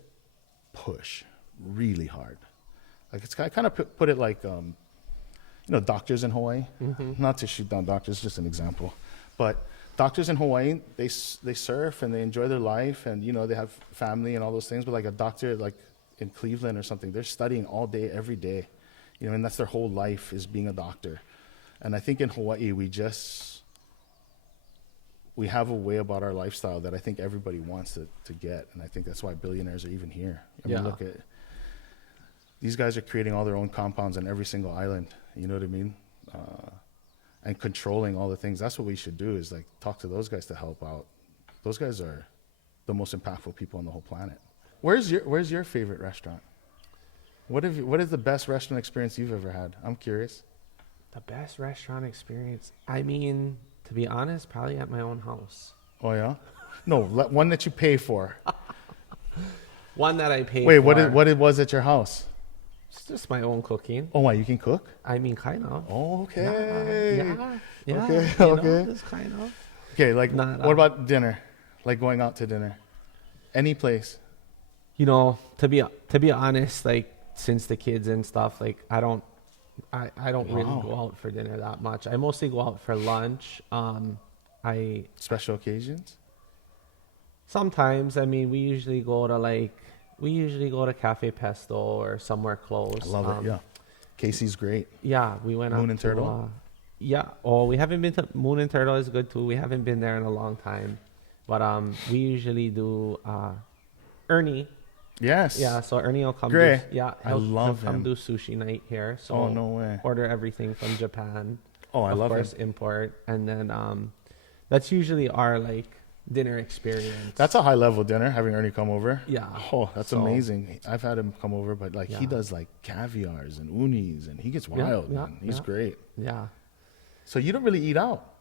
push really hard. Like, I kind of put it like, you know, doctors in Hawaii. Not to shoot down doctors, just an example, but doctors in Hawaii, they surf and they enjoy their life, and, you know, they have family and all those things. But like a doctor, like in Cleveland or something, they're studying all day, every day, you know, and that's their whole life, is being a doctor. And I think in Hawaii, we have a way about our lifestyle that I think everybody wants to get. And I think that's why billionaires are even here. I mean, look at, these guys are creating all their own compounds on every single island. You know what I mean? And controlling all the things. That's what we should do, is like talk to those guys to help out. Those guys are the most impactful people on the whole planet. Where's your favorite restaurant? What is the best restaurant experience you've ever had? I'm curious. The best restaurant experience. I mean, to be honest, probably at my own house. Oh yeah, no, one that you pay for. One that I pay Wait, for. what it was at your house? It's just my own cooking. Oh, why, you can cook? I mean, kind of. Oh, okay. Yeah. Okay, you okay. know, just kind of. Okay, like Not, what about dinner? Like going out to dinner, any place. You know, to be honest, like since the kids and stuff, like I don't really go out for dinner that much. I mostly go out for lunch. I Special occasions. sometimes, I mean, we usually go to Cafe Pesto or somewhere close. I love it. Yeah, Casey's great. Yeah, we went Moon up and to, Turtle? yeah. Oh, we haven't been to Moon and Turtle is good too. We haven't been there in a long time, but we usually do Ernie. Yes. Yeah, so Ernie will come. Gray. He'll love come him. do sushi night here. So Oh, no way. Order everything from Japan. Oh, I love Of course, him. import, and then that's usually our like dinner experience. That's a high level dinner, having Ernie come over. Yeah. Oh, that's So- amazing. I've had him come over, but like he Yeah. does like caviars and unis, and he gets Yeah, wild. yeah, Man. He's yeah. great. Yeah. So you don't really eat out.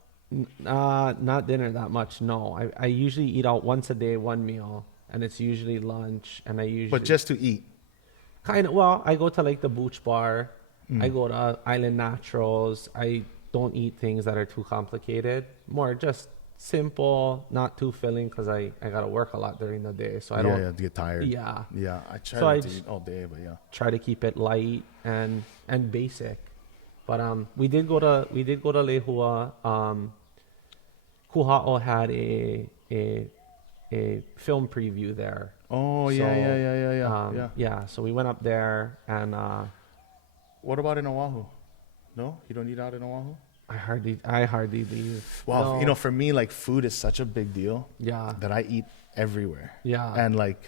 Not dinner that much. No, I usually eat out once a day, one meal, and it's usually lunch. And I usually But just to eat. kind of I go to like the Booch Bar. Mm. I go to Island Naturals. I don't eat things that are too complicated. More just simple, not too filling because I gotta work a lot during the day, so I don't. Yeah, to get tired. Yeah, Yeah, I try So not I to just- eat all day, but yeah. try to keep it light and basic. But we did go to Lehua. Kuha'o had a film preview there. Oh, So, yeah. So we went up there, and What about in Oahu? No, you don't eat out in Oahu. I hardly leave. Wow, No. for me, like food is such a big deal Yeah, that I eat everywhere. yeah, And like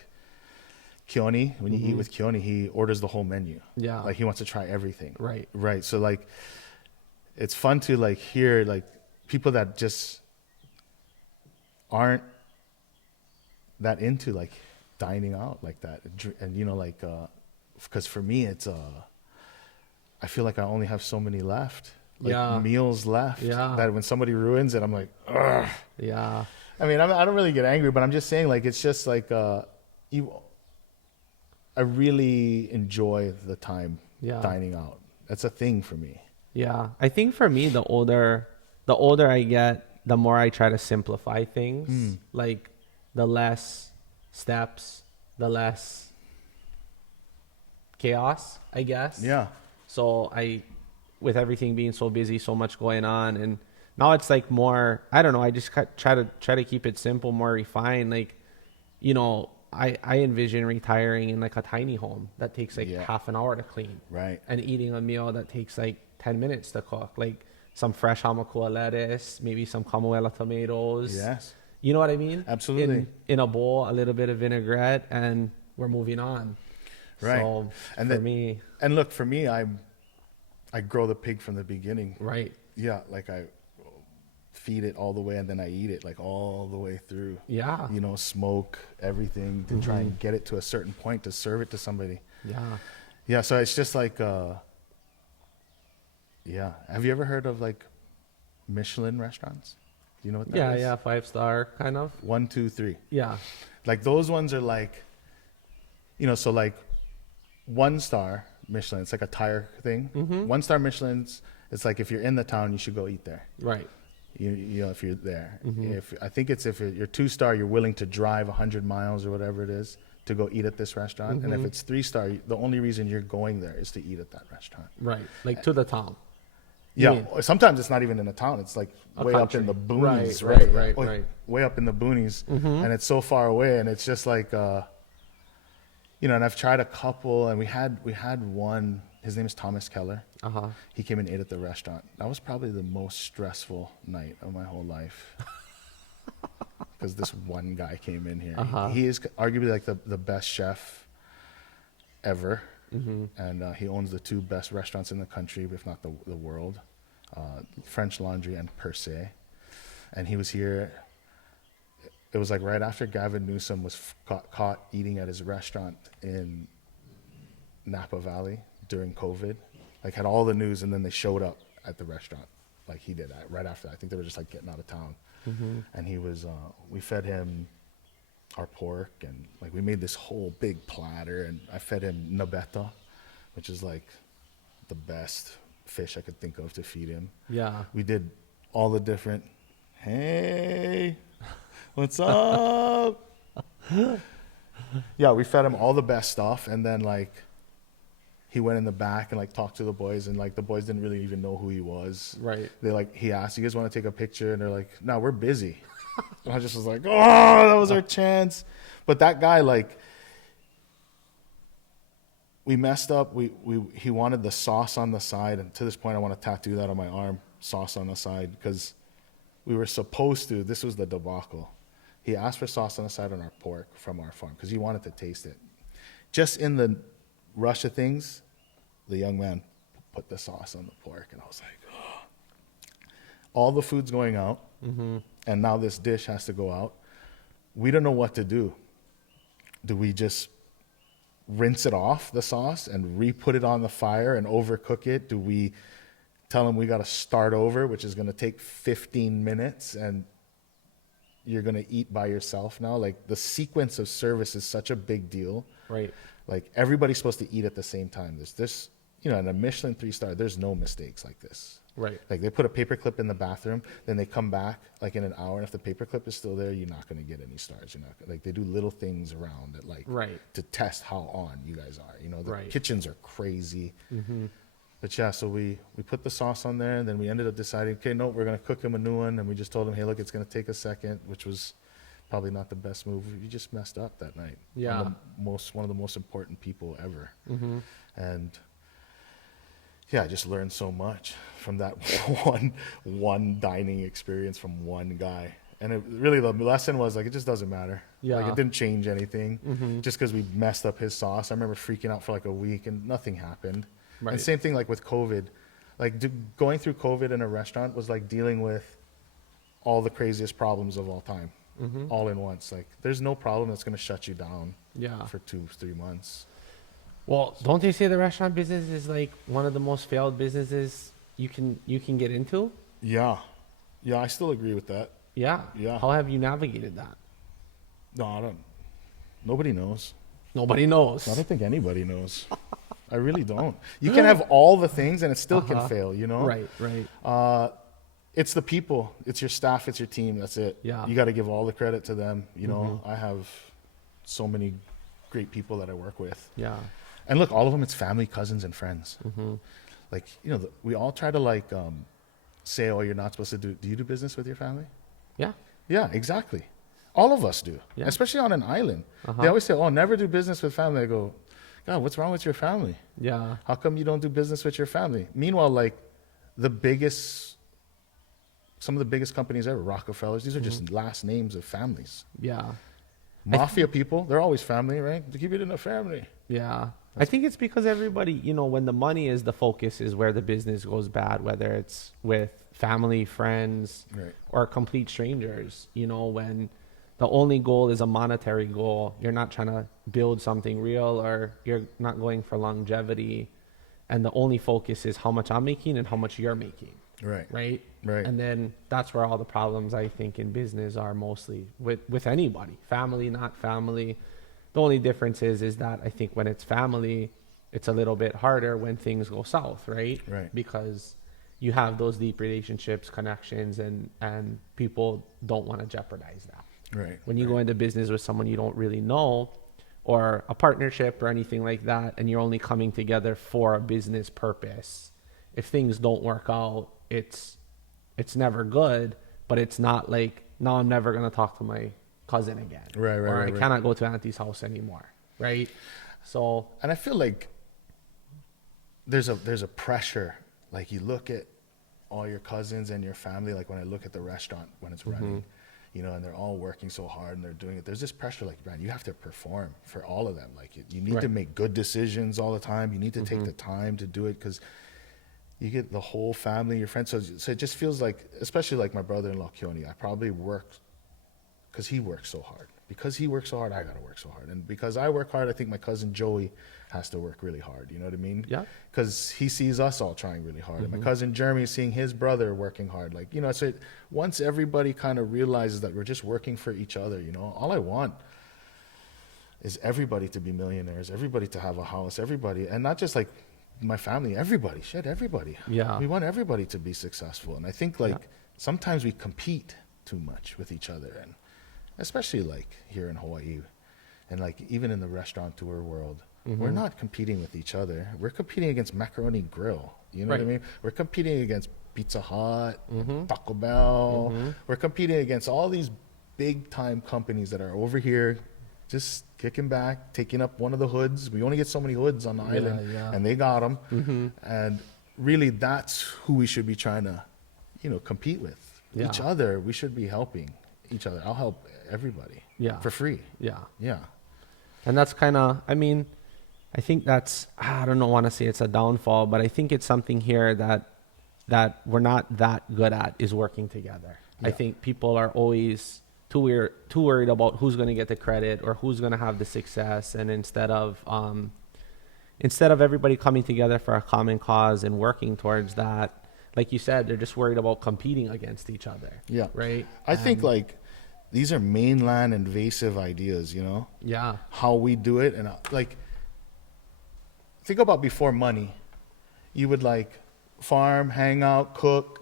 Keone, when you eat Mhm. with Keone, he orders the whole menu. yeah. Like he wants to try everything. Right. Right. So like, it's fun to like hear like people that just aren't that into like dining out like that, and like because for me it's I feel like I only have so many left. Like Yeah. meals left. Yeah. That when somebody ruins it, I'm like, ugh. Yeah, I mean, I don't really get angry, but I'm just saying, like, it's just like, I really enjoy the time Yeah. dining out. That's a thing for me. yeah. I think for me, the older I get, the more I try to simplify things. Mm. Like the less steps, the less chaos, I guess. Yeah. So with everything being so busy, so much going on, and now it's like more, I don't know, I just try to keep it simple, more refined. Like, I envision retiring in like a tiny home that takes like Yeah. half an hour to clean, Right. and eating a meal that takes like 10 minutes to cook, like some fresh hamakua lettuce, maybe some kamuela tomatoes. Yes. You know what I mean? Absolutely. In a bowl, a little bit of vinaigrette, and we're moving on. Right. So And for that- me, And look, for me, I grow the pig from the beginning. right. Yeah. Like I feed it all the way and then I eat it like all the way through. Yeah. Smoke everything to try and get it to a certain point to serve it to somebody. Yeah. Yeah, so it's just like, yeah. Have you ever heard of like Michelin restaurants? Do you know what that is? Yeah. 5-star kind of. 1, 2, 3. Yeah. Like those ones are like, so like 1-star Michelin, it's like a tire thing. Mhm. 1-star Michelin's, it's like if you're in the town, you should go eat there. Right. If you're there. Mhm. If you're 2-star, you're willing to drive 100 miles or whatever it is to go eat at this restaurant. And if Mhm. it's 3-star, the only reason you're going there is to eat at that restaurant. Right. Like to the town. Yeah, mean- sometimes it's not even in a town. It's like A way up in country. the boonies, Right, right? right. Way up in the boonies, Mhm. and it's so far away, and it's just like, and I've tried a couple, and we had one. His name is Thomas Keller. Uh-huh. He came and ate at the restaurant. That was probably the most stressful night of my whole life. Because this one guy came in here. Uh-huh. He is arguably like the best chef ever. Mhm. And he owns the 2 best restaurants in the country, if not the world, French Laundry and Per Se. And he was here. it was like right after Gavin Newsom was caught eating at his restaurant in Napa Valley during COVID, like had all the news, and then they showed up at the restaurant like he did right after that. I think they were just like getting out of town. And he was, we fed him our pork, and like we made this whole big platter, and I fed him nabeta, which is like the best fish I could think of to feed him. Yeah. We did all the different, hey, what's up? Yeah, we fed him all the best stuff, and then like he went in the back and like talked to the boys, and like the boys didn't really even know who he was. Right. They like, he asked, "You guys want to take a picture?" And they're like, "No, we're busy." And I just was like, "Oh, that was our chance." But that guy, like, we messed up. He wanted the sauce on the side, and to this point, I want to tattoo that on my arm, sauce on the side, because we were supposed to. This was the debacle. He asked for sauce on the side on our pork from our farm because he wanted to taste it. Just in the rush of things, the young man put the sauce on the pork, and I was like, oh. All the food's going out, and now this dish has to go out. We don't know what to do. Do we just rinse it off, the sauce, and re-put it on the fire and overcook it? Do we tell him we got to start over, which is going to take 15 minutes, and you're going to eat by yourself now? Like, the sequence of service is such a big deal. Right. Like, everybody's supposed to eat at the same time. There's this, you know, in a Michelin 3-star, there's no mistakes like this. Right. Like, they put a paperclip in the bathroom, then they come back like in an hour, and if the paperclip is still there, you're not going to get any stars. You're not like, they do little things around it, like Right. to test how on you guys are. You know, the Right. kitchens are crazy. But yeah, so we put the sauce on there, and then we ended up deciding, okay, no, we're going to cook him a new one, and we just told him, hey, look, it's going to take a second, which was probably not the best move. We just messed up that night. Yeah. One of the most important people ever. And yeah, I just learned so much from that one dining experience from one guy. And it really, the lesson was like, it just doesn't matter. Yeah. Like, it didn't change anything just because we messed up his sauce. I remember freaking out for like a week and nothing happened. Right. And same thing like with COVID. Like, going through COVID in a restaurant was like dealing with all the craziest problems of all time, all in once. Like, there's no problem that's going to shut you down Yeah. for 2-3 months. Well, don't they say the restaurant business is like one of the most failed businesses you can get into? Yeah. Yeah, I still agree with that. Yeah. Yeah. How have you navigated that? No, I don't. Nobody knows. Nobody knows. I don't think anybody knows. I really don't. You can have all the things and it still can fail, you know? Right, right. It's the people. It's your staff. It's your team. That's it. Yeah. You got to give all the credit to them. You know, I have so many great people that I work with. Yeah. And look, all of them, it's family, cousins, and friends. Like, you know, we all try to like say, oh, you're not supposed to do you do business with your family? Yeah. Yeah, exactly. All of us do, Yeah. especially on an island. They always say, oh, never do business with family. I go, God, what's wrong with your family? Yeah. How come you don't do business with your family? Meanwhile, like some of the biggest companies ever, Rockefellers, these are just last names of families. Yeah. Mafia people, they're always family, right? To keep it in a family. Yeah. I think it's because everybody, you know, when the money is the focus is where the business goes bad, whether it's with family, friends, Right. or complete strangers. You know, when the only goal is a monetary goal, you're not trying to build something real, or you're not going for longevity. And the only focus is how much I'm making and how much you're making. Right. Right. Right. And then that's where all the problems, I think, in business are mostly with anybody, family, not family. The only difference is that I think when it's family, it's a little bit harder when things go south, right? Right. Because you have those deep relationships, connections, and people don't want to jeopardize that. Right. When you go into business with someone you don't really know, or a partnership or anything like that, and you're only coming together for a business purpose, if things don't work out, it's never good, but it's not like, no, I'm never going to talk to my cousin again. Right, right, or right, I right. cannot go to auntie's house anymore. Right. So, And I feel like there's a pressure. Like, you look at all your cousins and your family, like when I look at the restaurant when it's running, you know, and they're all working so hard and they're doing it. There's this pressure, like, man, you have to perform for all of them. Like, you need to Right. make good decisions all the time. You need to take the time to do it, because you get the whole family, your friends. So it just feels like, especially like my brother-in-law, Keone, I probably work because he works so hard. Because he works so hard, I got to work so hard. And because I work hard, I think my cousin Joey has to work really hard. You know what I mean? Yeah. Because he sees us all trying really hard. And my cousin Jeremy is seeing his brother working hard. Like, you know, so once everybody kind of realizes that we're just working for each other, you know, all I want is everybody to be millionaires, everybody to have a house, everybody. And not just like my family, everybody. Shit, everybody. Yeah. We want everybody to be successful. And I think like sometimes we compete too much with each other. And especially like here in Hawaii and like even in the restaurateur world, we're not competing with each other. We're competing against Macaroni Grill. You know what I mean? We're competing against Pizza Hut, Taco Bell. We're competing against all these big time companies that are over here just kicking back, taking up one of the hoods. We only get so many hoods on the island and they got them. And really that's who we should be trying to, you know, compete with. Each other. We should be helping each other. I'll help everybody for free. Yeah. And that's kind of, I mean, I think that's, I don't want to say it's a downfall, but I think it's something here that we're not that good at is working together. I think people are always too worried about who's going to get the credit or who's going to have the success. And instead of everybody coming together for a common cause and working towards that, like you said, they're just worried about competing against each other. Yeah. Right. I think like these are mainland invasive ideas, you know? Yeah. How we do it. And like, think about before money. You would like farm, hang out, cook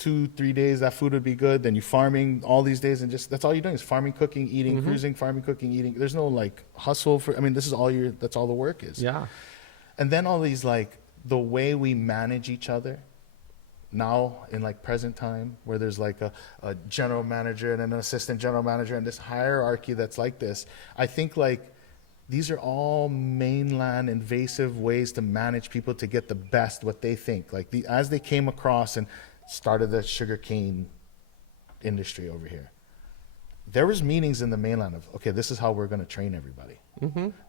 2-3 days, that food would be good. Then you farming all these days and just, that's all you're doing is farming, cooking, eating, cruising, farming, cooking, eating. There's no like hustle for, I mean, this is all that's all the work is. Yeah. And then all these like the way we manage each other now in like present time where there's like a general manager and an assistant general manager and this hierarchy that's like this, I think like these are all mainland invasive ways to manage people to get the best what they think. Like as they came across and started the sugarcane industry over here, there was meetings in the mainland of, okay, this is how we're going to train everybody.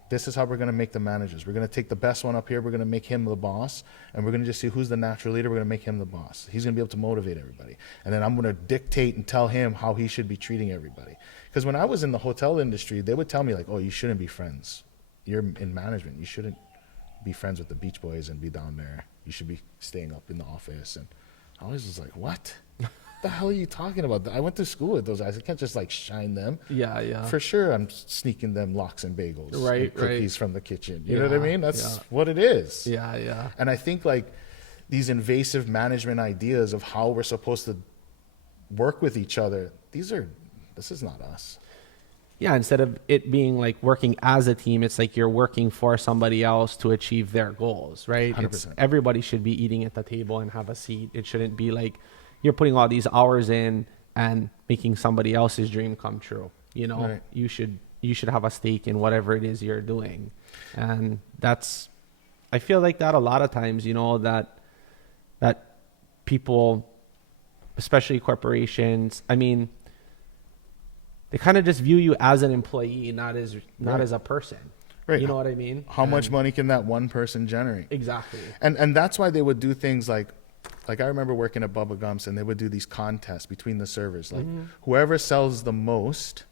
This is how we're going to make the managers. We're going to take the best one up here. We're going to make him the boss. And we're going to just see who's the natural leader. We're going to make him the boss. He's going to be able to motivate everybody. And then I'm going to dictate and tell him how he should be treating everybody. Because when I was in the hotel industry, they would tell me like, oh, you shouldn't be friends. You're in management. You shouldn't be friends with the Beach Boys and be down there. You should be staying up in the office. And I was just like, what? The hell are you talking about? I went to school with those guys. I can't just like shine them. Yeah. For sure, I'm sneaking them lox and bagels, and cookies from the kitchen. You know what I mean? That's what it is. Yeah. And I think like these invasive management ideas of how we're supposed to work with each other. This is not us. Yeah, instead of it being like working as a team, it's like you're working for somebody else to achieve their goals, right? 100%. Everybody should be eating at the table and have a seat. It shouldn't be like you're putting all these hours in and making somebody else's dream come true. You know, right. You should have a stake in whatever it is you're doing. And I feel like that a lot of times, you know, that people, especially corporations, I mean, they kind of just view you as an employee, not as a person. Right. You know what I mean? How much money can that one person generate? Exactly. And that's why they would do things like I remember working at Bubba Gumps and they would do these contests between the servers. Like whoever sells the most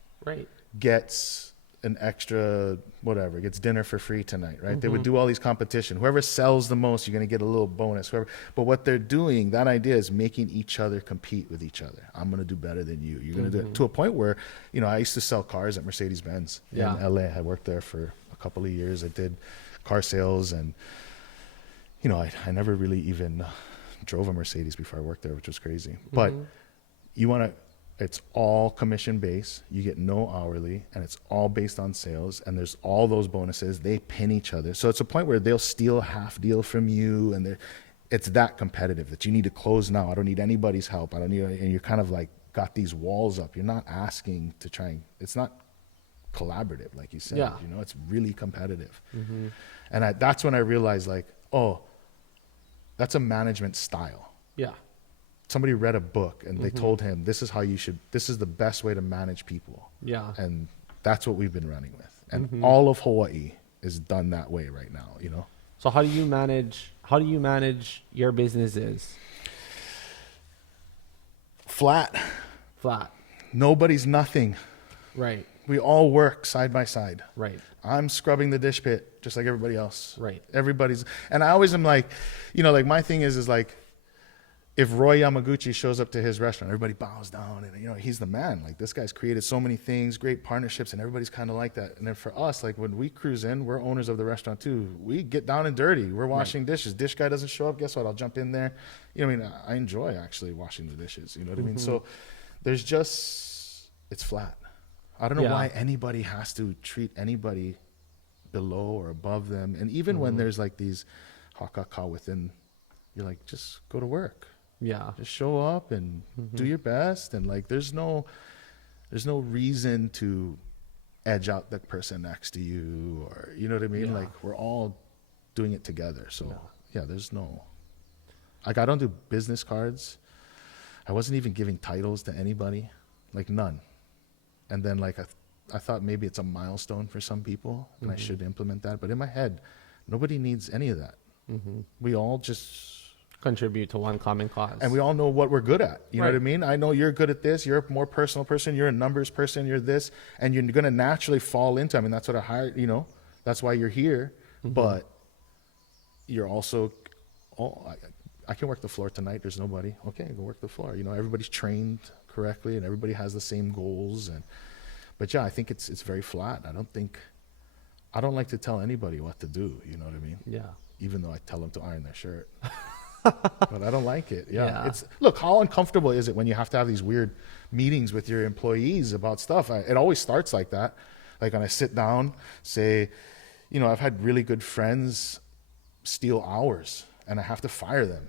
gets an extra whatever, gets dinner for free tonight, right? They would do all these competition. Whoever sells the most, you're going to get a little bonus. But what they're doing, that idea is making each other compete with each other. I'm going to do better than you. You're going to do it to a point where, you know, I used to sell cars at Mercedes-Benz in LA. I worked there for a couple of years. I did car sales and, you know, I never really even drove a Mercedes before I worked there, which was crazy. But it's all commission based. You get no hourly and it's all based on sales and there's all those bonuses. They pin each other. So it's a point where they'll steal half deal from you and it's that competitive that you need to close now. I don't need anybody's help. And you're kind of like got these walls up. You're not asking to try and, it's not collaborative, like you said, you know, it's really competitive. And that's when I realized like, oh, that's a management style. Yeah. Somebody read a book and they told him, this is the best way to manage people. Yeah. And that's what we've been running with. And all of Hawaii is done that way right now, you know? So how do you manage your businesses? Flat. Flat. Nobody's nothing. Right. We all work side by side. Right. I'm scrubbing the dish pit just like everybody else. Right. Everybody's, and I always am like, like my thing is like, if Roy Yamaguchi shows up to his restaurant, everybody bows down, and he's the man. Like, this guy's created so many things, great partnerships, and everybody's kind of like that. And then for us, like, when we cruise in, we're owners of the restaurant too. We get down and dirty. We're washing dishes. Dish guy doesn't show up. Guess what? I'll jump in there. I enjoy actually washing the dishes. You know what I mean? So there's it's flat. I don't know why anybody has to treat anybody below or above them. And even when there's like these hakaka within, you're like, just go to work. Yeah. Just show up and do your best. And like, there's no reason to edge out the person next to you, or, you know what I mean? Yeah. Like, we're all doing it together. So there's no, like, I don't do business cards. I wasn't even giving titles to anybody, like none. And then like, I thought maybe it's a milestone for some people and I should implement that. But in my head, nobody needs any of that. We all just contribute to one common cause. And we all know what we're good at. You know Right. what I mean? I know you're good at this. You're a more personal person. You're a numbers person. You're this. And you're going to naturally fall into, I mean, that's what I hired, that's why you're here. But you're also, I can work the floor tonight. There's nobody. Okay, go work the floor. Everybody's trained correctly and everybody has the same goals. But yeah, I think it's very flat. I don't like to tell anybody what to do. You know what I mean? Yeah. Even though I tell them to iron their shirt. But I don't like it. Yeah. Look, how uncomfortable is it when you have to have these weird meetings with your employees about stuff? It always starts like that. Like, when I sit down, say, I've had really good friends steal hours and I have to fire them.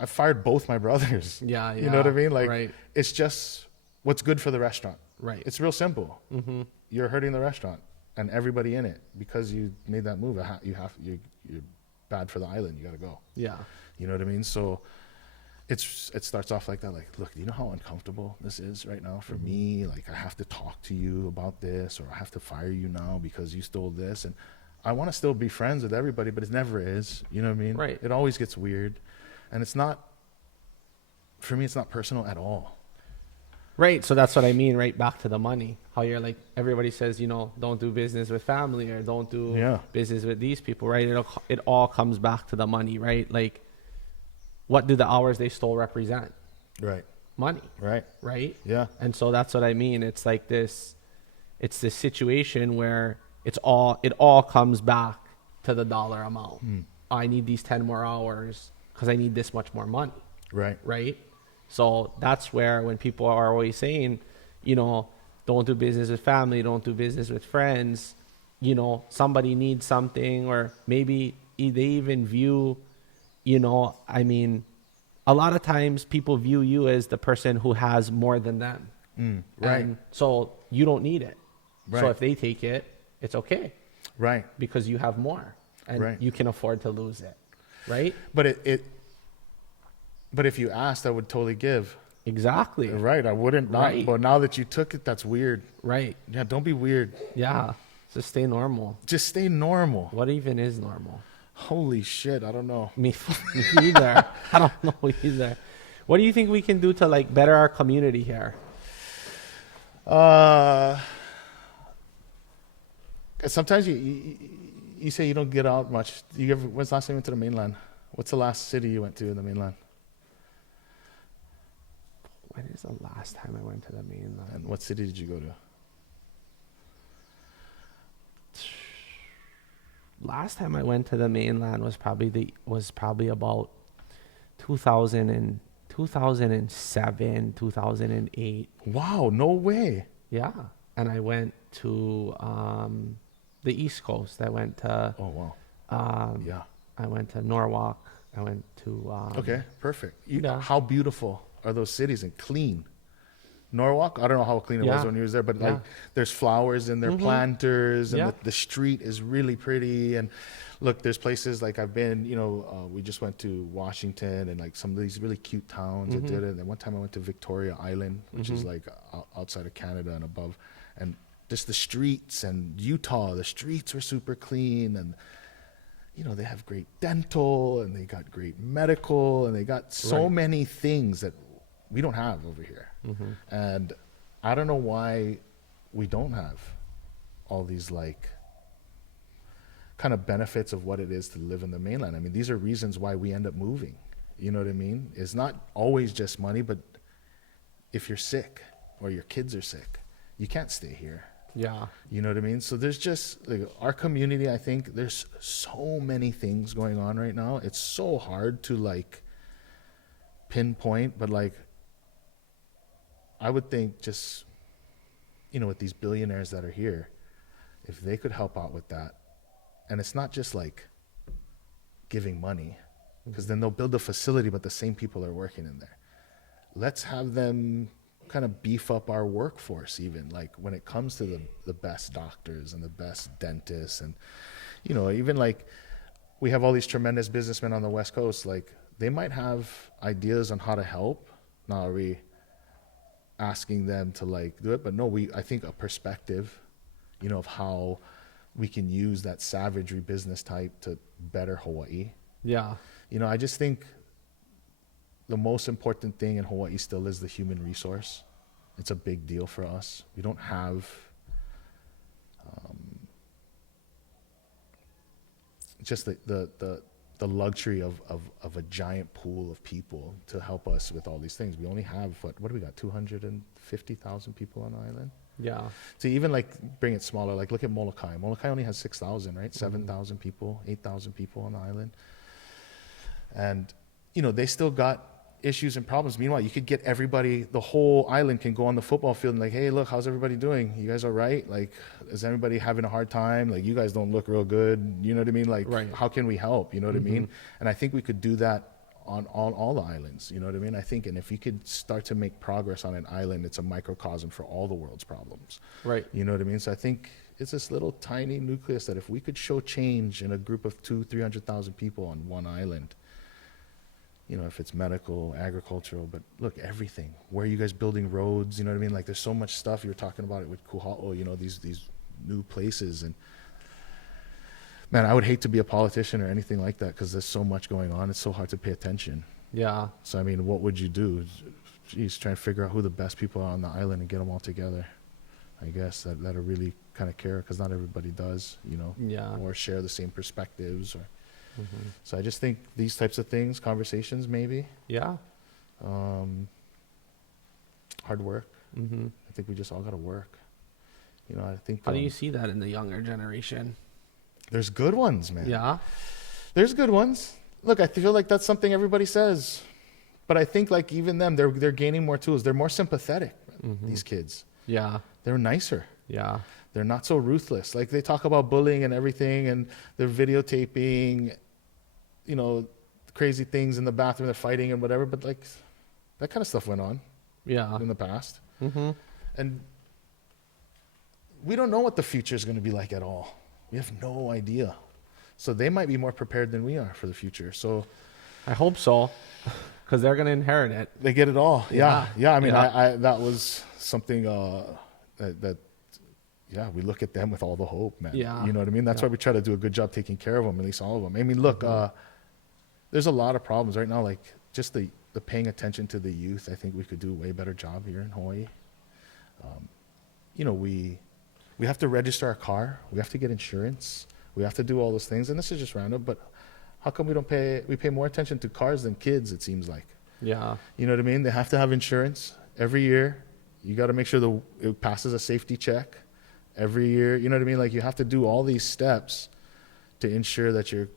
I've fired both my brothers. Yeah. You know what I mean? Like, right. it's just what's good for the restaurant. Right. It's real simple. You're hurting the restaurant and everybody in it because you made that move. You're bad for the island. You got to go. Yeah. You know what I mean? So it starts off like that. Like, look, do you know how uncomfortable this is right now for me? Like, I have to talk to you about this, or I have to fire you now because you stole this. And I want to still be friends with everybody, but it never is. You know what I mean? Right. It always gets weird. And for me, it's not personal at all. Right. So that's what I mean. Right. Back to the money. How you're like, everybody says, don't do business with family, or don't do business with these people. Right. It all comes back to the money. Right. Like, what do the hours they stole represent? Right. Money. Right. Right. Yeah. And so that's what I mean. It's like this situation where it all comes back to the dollar amount. I need these 10 more hours because I need this much more money. Right. Right. So that's where, when people are always saying, don't do business with family, don't do business with friends, somebody needs something, or maybe they even view, I mean, a lot of times people view you as the person who has more than them. Right. And so you don't need it. Right. So if they take it, it's okay. Right. Because you have more and you can afford to lose it. Right. But if you asked, I would totally give. Exactly. Right. I wouldn't not. Right. But now that you took it, that's weird. Right. Yeah. Don't be weird. Yeah. Just stay normal. Just stay normal. What even is normal? Holy shit. I don't know. Me either. I don't know either. What do you think we can do to like better our community here? Sometimes you say you don't get out much. When's the last time you went to the mainland? What's the last city you went to in the mainland? When is the last time I went to the mainland? And what city did you go to? Last time I went to the mainland was probably about 2007, 2008. Wow, no way. Yeah. And I went to the East Coast. I went to Oh wow. Yeah. I went to Norwalk. I went to Okay, perfect. Yeah. How beautiful are those cities, and clean? Norwalk, I don't know how clean it was when you was there, but like there's flowers in their planters, and the street is really pretty. And look, there's places like I've been, we just went to Washington and like some of these really cute towns that did it. And one time I went to Victoria Island, which is like outside of Canada and above, and just the streets. And Utah, the streets were super clean, and they have great dental, and they got great medical, and they got so many things that we don't have over here. And I don't know why we don't have all these like kind of benefits of what it is to live in the mainland. I mean, these are reasons why we end up moving. You know what I mean? It's not always just money, but if you're sick or your kids are sick, you can't stay here. Yeah. You know what I mean? So there's just like our community, I think there's so many things going on right now. It's so hard to like pinpoint, but like I would think just, you know, with these billionaires that are here, if they could help out with that, and it's not just like giving money, because then they'll build a facility, but the same people are working in there. Let's have them kind of beef up our workforce, even like when it comes to the best doctors and the best dentists. And, you know, even like we have all these tremendous businessmen on the West Coast, like they might have ideas on how to help. Now, are we asking them to like do it? But no, I think a perspective, you know, of how we can use that savagery business type to better Hawaii. Yeah. You know, I just think the most important thing in Hawaii still is the human resource. It's a big deal for us. We don't have just the luxury of a giant pool of people to help us with all these things. We only have, what do we got, 250,000 people on the island? Yeah. So even like bring it smaller, like look at Molokai. Molokai only has 6,000, right? 7,000 people, 8,000 people on the island. And, you know, they still got issues and problems. Meanwhile, you could get everybody, the whole island can go on the football field and like, hey, look, how's everybody doing? You guys all right? Like, is anybody having a hard time? Like, you guys don't look real good. You know what I mean? Like, Right. How can we help? You know what I mean? And I think we could do that on all the islands. You know what I mean? I think, and if you could start to make progress on an island, it's a microcosm for all the world's problems. Right. You know what I mean? So I think it's this little tiny nucleus that if we could show change in a group of 200,000-300,000 people on one island, you know, if it's medical, agricultural, but look, everything. Where are you guys building roads? You know what I mean? Like, there's so much stuff. You were talking about it with Kuha'o, you know, these new places. And man, I would hate to be a politician or anything like that because there's so much going on. It's so hard to pay attention. Yeah. So, I mean, what would you do? Geez, try and figure out who the best people are on the island and get them all together. I guess that'll really kind of care, because not everybody does, you know, Yeah. or share the same perspectives. Or so I just think these types of things, conversations maybe, Yeah. hard work. Mm-hmm. I think we just all got to work. You know, I think How do you see that in the younger generation? there's good ones, man. Yeah. There's good ones. Look, I feel like that's something everybody says, but I think like even them, they're gaining more tools. They're more sympathetic. These kids, Yeah. they're nicer. Yeah. They're not so ruthless. Like they talk about bullying and everything, and they're videotaping, you know, crazy things in the bathroom. They're fighting and whatever. But like that kind of stuff went on Yeah. in the past, Mm-hmm. and we don't know what the future is going to be like at all. We have no idea. So they might be more prepared than we are for the future. So I hope so, because they're gonna inherit it. they get it all. Yeah. I mean, Yeah. I that was something that yeah, we look at them with all the hope, man. Yeah. You know what I mean? That's why we try to do a good job taking care of them, at least all of them. I mean, look, there's a lot of problems right now, like just the paying attention to the youth. I think we could do a way better job here in Hawaii. You know, we have to register our car. We have to get insurance. We have to do all those things. And this is just random, but how come we pay more attention to cars than kids, it seems like. Yeah. You know what I mean? They have to have insurance every year. You got to make sure it passes a safety check every year. You know what I mean? Like you have to do all these steps to ensure that your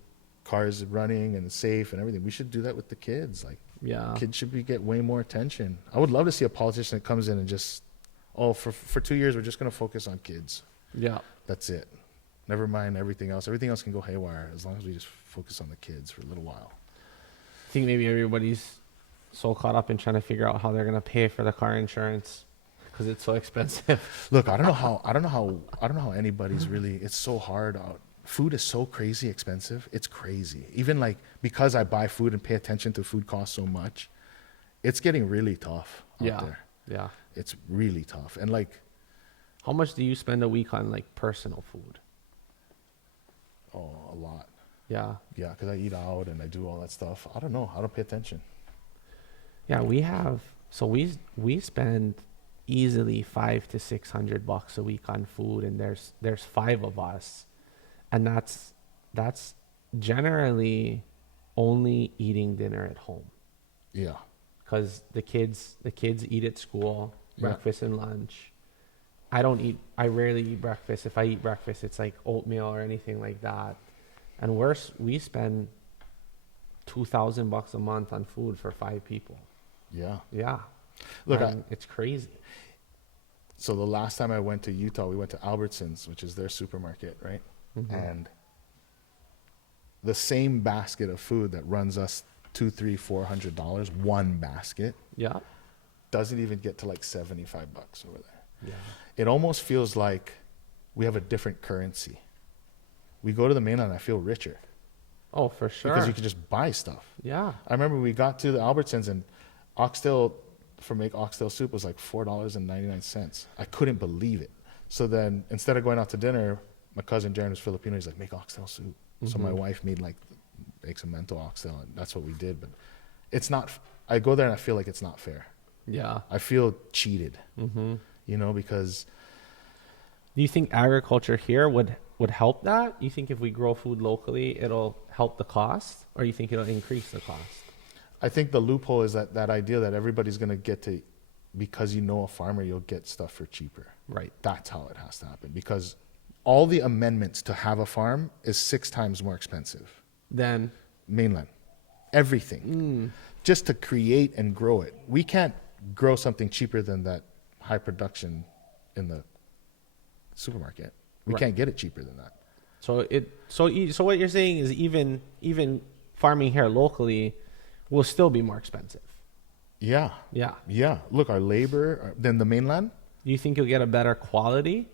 car is running and safe and everything. We should do that with the kids. Like Yeah. kids should get way more attention. I would love to see a politician that comes in and just, for 2 years, we're just going to focus on kids. Yeah. That's it. Never mind everything else. Everything else can go haywire as long as we just focus on the kids for a little while. I think maybe everybody's so caught up in trying to figure out how they're gonna pay for the car insurance because it's so expensive. Look, I don't know how anybody's really. It's so hard out. Food is so crazy expensive. It's crazy. Even like because I buy food and pay attention to food costs so much, it's getting really tough out Yeah. there. Yeah. It's really tough. And like, How much do you spend a week on like personal food? oh, a lot. Yeah. Yeah, because I eat out and I do all that stuff. I don't know. I don't pay attention. Yeah, we have. So we spend easily $500 to $600 a week on food, and there's 5 of us, and that's generally only eating dinner at home, Yeah. because the kids eat at school, Yeah. breakfast and lunch. I rarely eat breakfast. If I eat breakfast, it's like oatmeal or anything like that. And worse, we spend $2,000 a month on food for 5 people. Yeah. Yeah. Look, It's crazy. so the last time I went to Utah, we went to Albertsons, which is their supermarket, right? Mm-hmm. And the same basket of food that runs us $200, $300, $400, one basket, Yeah. doesn't even get to like $75 over there. Yeah. It almost feels like we have a different currency. We go to the mainland, I feel richer Oh, for sure. because you can just buy stuff. Yeah. I remember we got to the Albertsons and oxtail, for make oxtail soup, was like $4.99. I couldn't believe it. So then instead of going out to dinner, my cousin Jaron, who's Filipino, he's like, make oxtail soup. So my wife made like eggs and mento oxtail, and that's what we did. But it's not, I go there and I feel like it's not fair. Yeah. I feel cheated, you know, because Do you think agriculture here would help that? You think if we grow food locally, it'll help the cost, or you think it'll increase the cost? I think the loophole is that idea that everybody's going to get to, because you know a farmer, you'll get stuff for cheaper. Right. That's how it has to happen, because all the amendments to have a farm is 6 times more expensive. Then, Mainland. Everything. Just to create and grow it. We can't grow something cheaper than that high production in the supermarket. We Right. can't get it cheaper than that. so what you're saying is even farming here locally will still be more expensive. Yeah. Yeah. Yeah. Look, our labor, than the mainland? Do you think you'll get a better quality?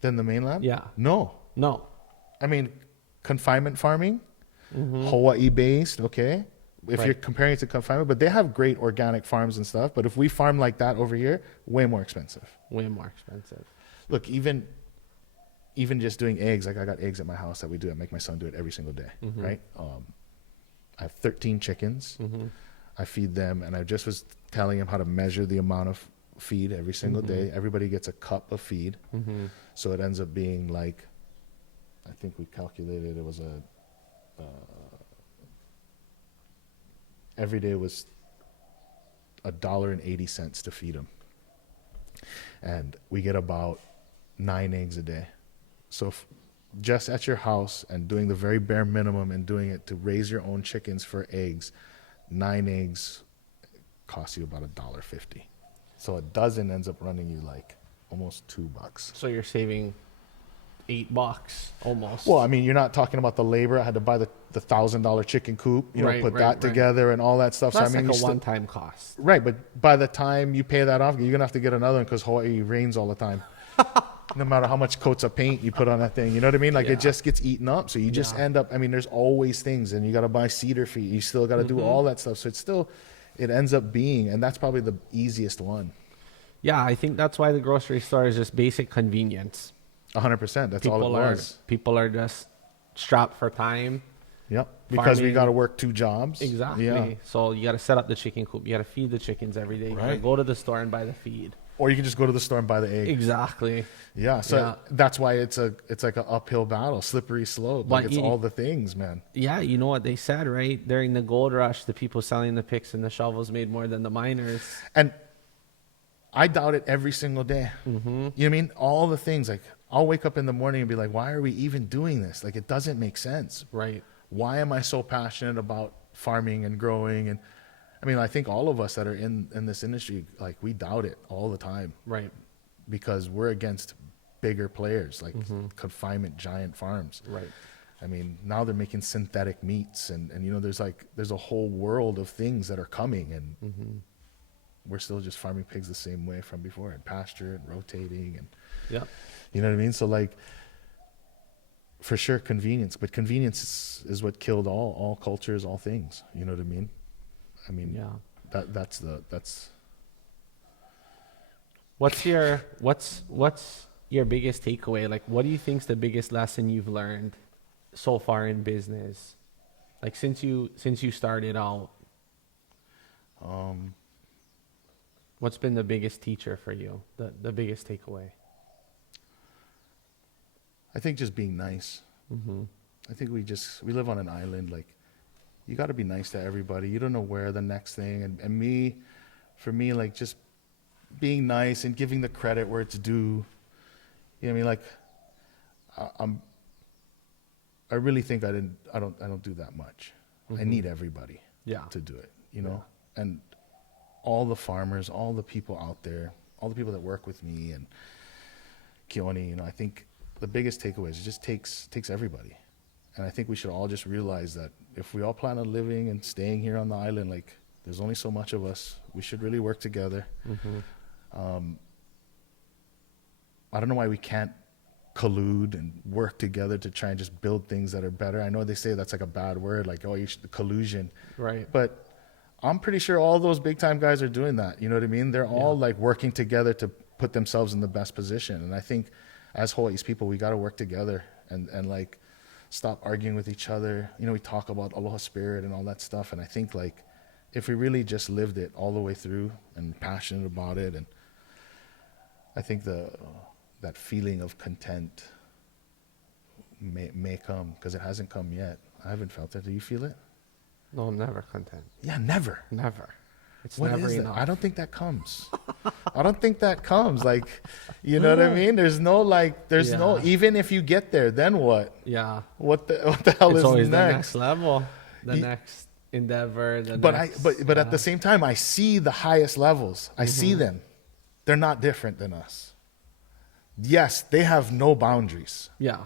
Than the mainland? Yeah. No. No. I mean, confinement farming, Hawaii based, okay? If Right. you're comparing it to confinement, but they have great organic farms and stuff. But if we farm like that over here, way more expensive. Way more expensive. Look, even just doing eggs, like I got eggs at my house that we do. I make my son do it every single day, right? I have 13 chickens. I feed them, and I just was telling him how to measure the amount of feed every single day. Everybody gets a cup of feed. So it ends up being like, I think we calculated it was every day was $1.80 to feed them. And we get about 9 eggs a day. So just at your house and doing the very bare minimum and doing it to raise your own chickens for eggs, 9 eggs costs you about $1.50. So a dozen ends up running you like almost $2. So you're saving $8 almost. Well, I mean, you're not talking about the labor. I had to buy the $1,000 chicken coop, you know, Right, put right, that right. together and all that stuff. That's so I mean, like a you one-time cost. right, but by the time you pay that off, you're gonna have to get another one because Hawaii rains all the time. No matter how much coats of paint you put on that thing, you know what I mean? Like Yeah. it just gets eaten up. So you just Yeah. end up. I mean, there's always things, and you got to buy cedar feet. You still got to do all that stuff. So it's still, it ends up being, and that's probably the easiest one. Yeah, I think that's why the grocery store is just basic convenience. 100%. That's all it was. People are just strapped for time. Yep. Because we Farming. got to work 2 jobs. Exactly. Yeah. So you got to set up the chicken coop. You got to feed the chickens every day. You got to Right. go to the store and buy the feed. Or you can just go to the store and buy the egg. Exactly. Yeah. So Yeah. that's why it's like an uphill battle, slippery slope. Like But it's you- all the things, man. Yeah, you know what they said, right? During the gold rush, the people selling the picks and the shovels made more than the miners. And I doubt it every single day. You know what I mean? All the things, like I'll wake up in the morning and be like, why are we even doing this? Like it doesn't make sense. Right. Why am I so passionate about farming and growing? And I mean, I think all of us that are in this industry, like we doubt it all the time Right. because we're against bigger players like confinement giant farms. Right. I mean, now they're making synthetic meats and you know, there's a whole world of things that are coming and we're still just farming pigs the same way from before and pasture and rotating and Yep. you know what I mean? So like, for sure, convenience, but convenience is what killed all cultures, all things. You know what I mean? I mean, Yeah. that's What's your biggest takeaway? Like, what do you think's the biggest lesson you've learned so far in business? Like since you started out, What's been the biggest teacher for you? The biggest takeaway? I think just being nice. I think we live on an island. Like, you got to be nice to everybody. You don't know where the next thing. And for me, like, just being nice and giving the credit where it's due. You know what I mean? Like, I really think I don't do that much. I need everybody to do it, you know? And all the farmers, all the people out there, all the people that work with me and Keone, you know, I think the biggest takeaway is it just takes everybody. And I think we should all just realize that if we all plan on living and staying here on the island, like, there's only so much of us. We should really work together. I don't know why we can't collude and work together to try and just build things that are better. I know they say that's like a bad word, like, oh, collusion. Right. But I'm pretty sure all those big time guys are doing that. You know what I mean? They're all like working together to put themselves in the best position. And I think as Hawaii's people, we got to work together and like stop arguing with each other. You know, we talk about aloha spirit and all that stuff. And I think, like, if we really just lived it all the way through and passionate about it, and I think that feeling of content may come, because it hasn't come yet. I haven't felt it. Do you feel it? No, I'm never content. Yeah, never. Never. It's What never is that? enough. I don't think that comes. I don't think that comes. Like, you know what I mean? There's no, like, even if you get there, then what? Yeah. What the hell It's is always next? the next level, the next endeavor. But at the same time, I see the highest levels. I see them. They're not different than us. Yes, they have no boundaries. Yeah.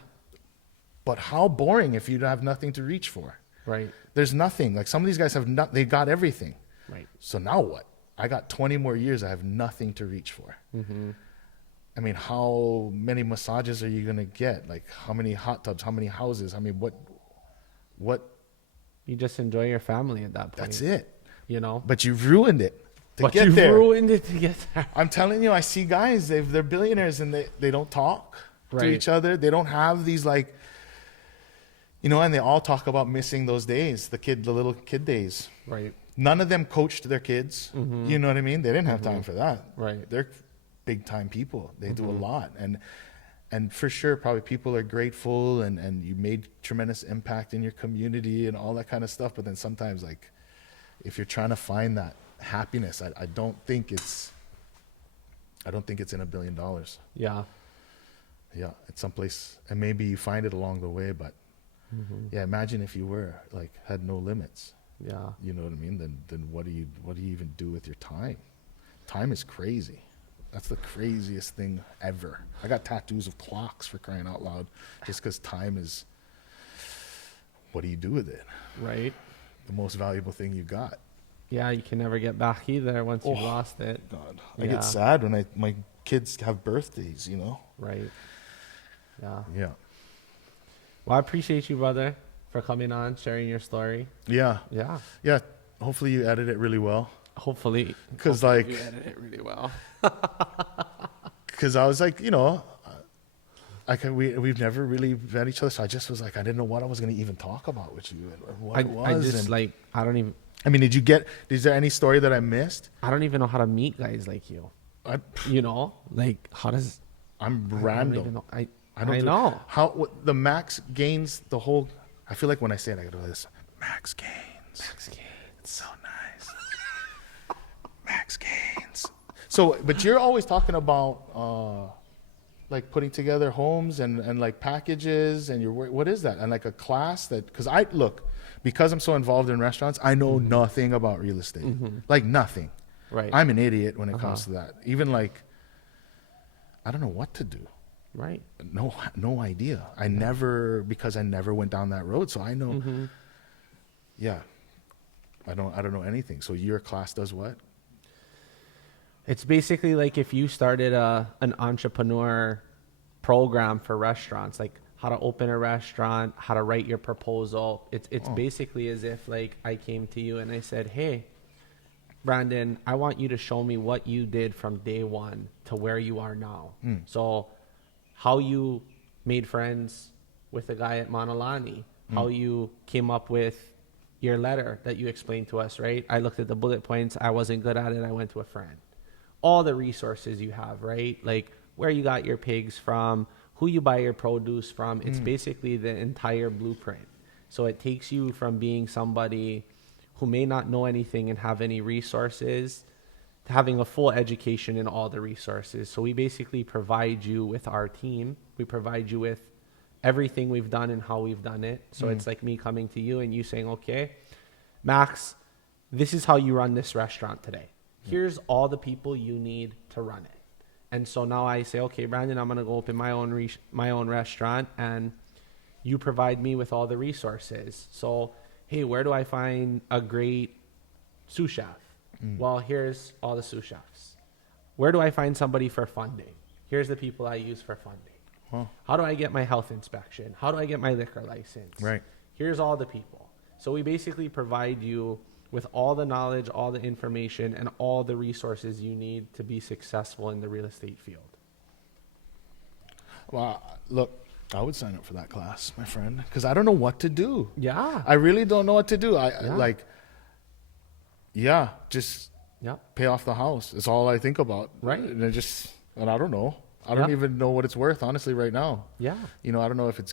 But how boring if you have nothing to reach for. Right. There's nothing. Like, some of these guys they got everything. Right. So now what? I got 20 more years. I have nothing to reach for. I mean, how many massages are you going to get? Like, how many hot tubs? How many houses? I mean, what? You just enjoy your family at that point. That's it. You know? But you've ruined it But get you there. ruined it to get there. I'm telling you, I see guys, they're billionaires and they don't talk to each other. They don't have these, like, you know, and they all talk about missing those days, the little kid days. Right. None of them coached their kids. You know what I mean? They didn't have time for that. Right. They're big time people. They do a lot. And for sure, probably people are grateful and you made tremendous impact in your community and all that kind of stuff. But then sometimes, like, if you're trying to find that happiness, I don't think it's in $1 billion. Yeah. Yeah, it's someplace, and maybe you find it along the way, but yeah, imagine if you had no limits. Yeah. You know what I mean? Then what do you even do with your time? Time is crazy. That's the craziest thing ever. I got tattoos of clocks, for crying out loud, just because time is, what do you do with it? Right. The most valuable thing you got. Yeah, you can never get back either once you've lost it. God, I get sad when my kids have birthdays, you know? Right. Yeah. Yeah. Well, I appreciate you, brother, for coming on, sharing your story. Yeah. Yeah. Yeah. Hopefully you edit it really well. Hopefully. Because, like, you edit it really well. because I was like, you know, we've never really met each other, so I just was like, I didn't know what I was going to even talk about with you and what it was. I just, like, I don't even. I mean, is there any story that I missed? I don't even know how to meet guys like you. You know, like, how does? I'm I random. don't even know. I know. What the max gains the whole. I feel like when I say it, I go to this. Max gains. Max gains. It's so nice. Max gains. So, but you're always talking about like putting together homes and like packages and what is that? And like a class because I'm so involved in restaurants, I know nothing about real estate. Like nothing. Right. I'm an idiot when it comes to that. Even like, I don't know what to do. Right. No idea. Because I never went down that road. So I know, yeah, I don't know anything. So your class does what? It's basically like if you started an entrepreneur program for restaurants, like how to open a restaurant, how to write your proposal. It's basically as if, like, I came to you and I said, hey, Brandon, I want you to show me what you did from day one to where you are now. So how you made friends with a guy at Mauna Lani, how you came up with your letter that you explained to us, right? I looked at the bullet points. I wasn't good at it. I went to a friend. all the resources you have, right? Like where you got your pigs from, who you buy your produce from. It's basically the entire blueprint. So it takes you from being somebody who may not know anything and have any resources to having a full education in all the resources. So we basically provide you with our team. We provide you with everything we've done and how we've done it. So it's like me coming to you and you saying, okay, Max, this is how you run this restaurant today. Here's all the people you need to run it. And so now I say, okay, Brandon, I'm going to go open my own restaurant, and you provide me with all the resources. So, hey, where do I find a great sous chef? Well, here's all the sous chefs. Where do I find somebody for funding? Here's the people I use for funding. Wow. How do I get my health inspection? How do I get my liquor license? Right. Here's all the people. So we basically provide you with all the knowledge, all the information, and all the resources you need to be successful in the real estate field. Well, look, I would sign up for that class, my friend, because I don't know what to do. Yeah. I really don't know what to do. Just Yeah. pay off the house. That's all I think about. Right. And I don't know. I don't even know what it's worth, honestly, right now. Yeah. I don't know if it's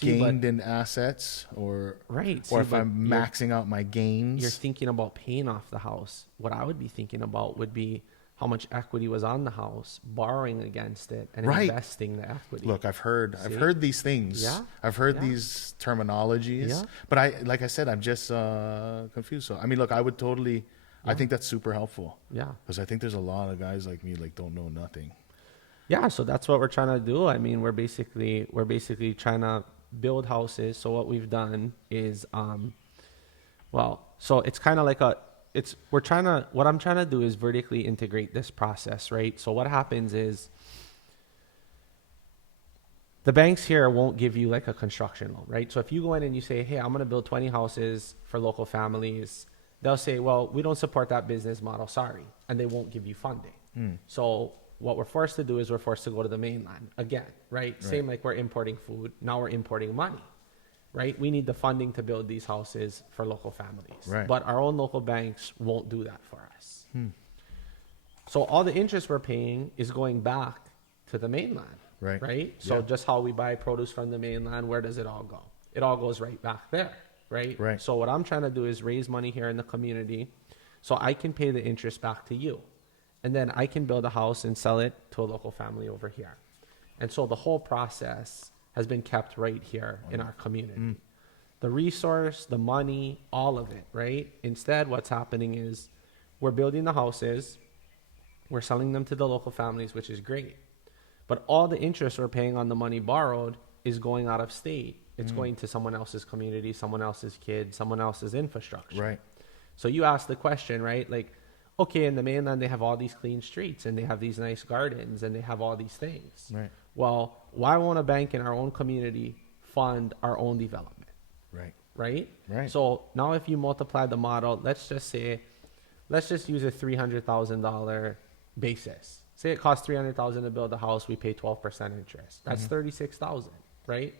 gained in assets or if I'm maxing out my gains. You're thinking about paying off the house. What I would be thinking about would be how much equity was on the house, borrowing against it, and investing the equity. Look, I've heard these things. Yeah. I've heard these terminologies. Yeah. But like I said, I'm just confused. So I mean, look, I would totally. I think that's super helpful. Yeah. Because I think there's a lot of guys like me don't know nothing. Yeah, so that's what we're trying to do. I mean, we're basically trying to build houses. So what we've done is, so it's kind of like what I'm trying to do is vertically integrate this process, right? So what happens is the banks here won't give you like a construction loan, right? So if you go in and you say, hey, I'm going to build 20 houses for local families, they'll say, well, we don't support that business model, sorry. And they won't give you funding. So what we're forced to do is we're forced to go to the mainland again, right? Same like we're importing food. Now we're importing money, right? We need the funding to build these houses for local families. Right. But our own local banks won't do that for us. So all the interest we're paying is going back to the mainland, Right. right? So just how we buy produce from the mainland, where does it all go? It all goes right back there, right? Right. So what I'm trying to do is raise money here in the community so I can pay the interest back to you. And then I can build a house and sell it to a local family over here. And so the whole process has been kept right here in our community. The resource, the money, all of it, right? Instead, what's happening is we're building the houses, we're selling them to the local families, which is great. But all the interest we're paying on the money borrowed is going out of state. It's going to someone else's community, someone else's kid, someone else's infrastructure. Right. So you ask the question, right? Like, okay, in the mainland, they have all these clean streets and they have these nice gardens and they have all these things. Right. Well, why won't a bank in our own community fund our own development? Right. Right? Right. So now if you multiply the model, let's just use a $300,000 basis. Say it costs $300,000 to build a house, we pay 12% interest. That's $36,000, right?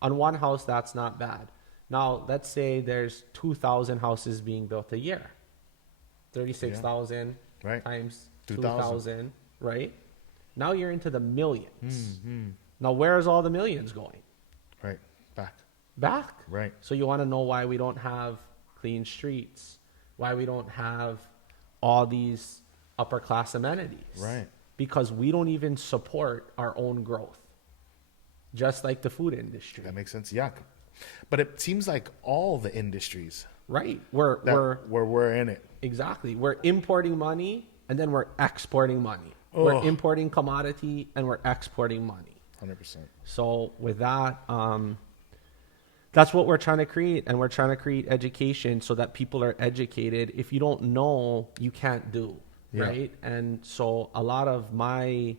On one house, that's not bad. Now, let's say there's 2,000 houses being built a year. 36,000 Right. times 2,000. 2,000, right? Now you're into the millions. Now, where's all the millions going? Right. Back. Right. So you want to know why we don't have clean streets, why we don't have all these upper class amenities. Right. Because we don't even support our own growth, just like the food industry. That makes sense. Yeah. But it seems like all the industries. Right. We're in it. Exactly. We're importing money and then we're exporting money. Oh. We're importing commodity and we're exporting money. 100%. So with that, that's what we're trying to create. And we're trying to create education so that people are educated. If you don't know, you can't do. Yeah. Right. And so a lot of my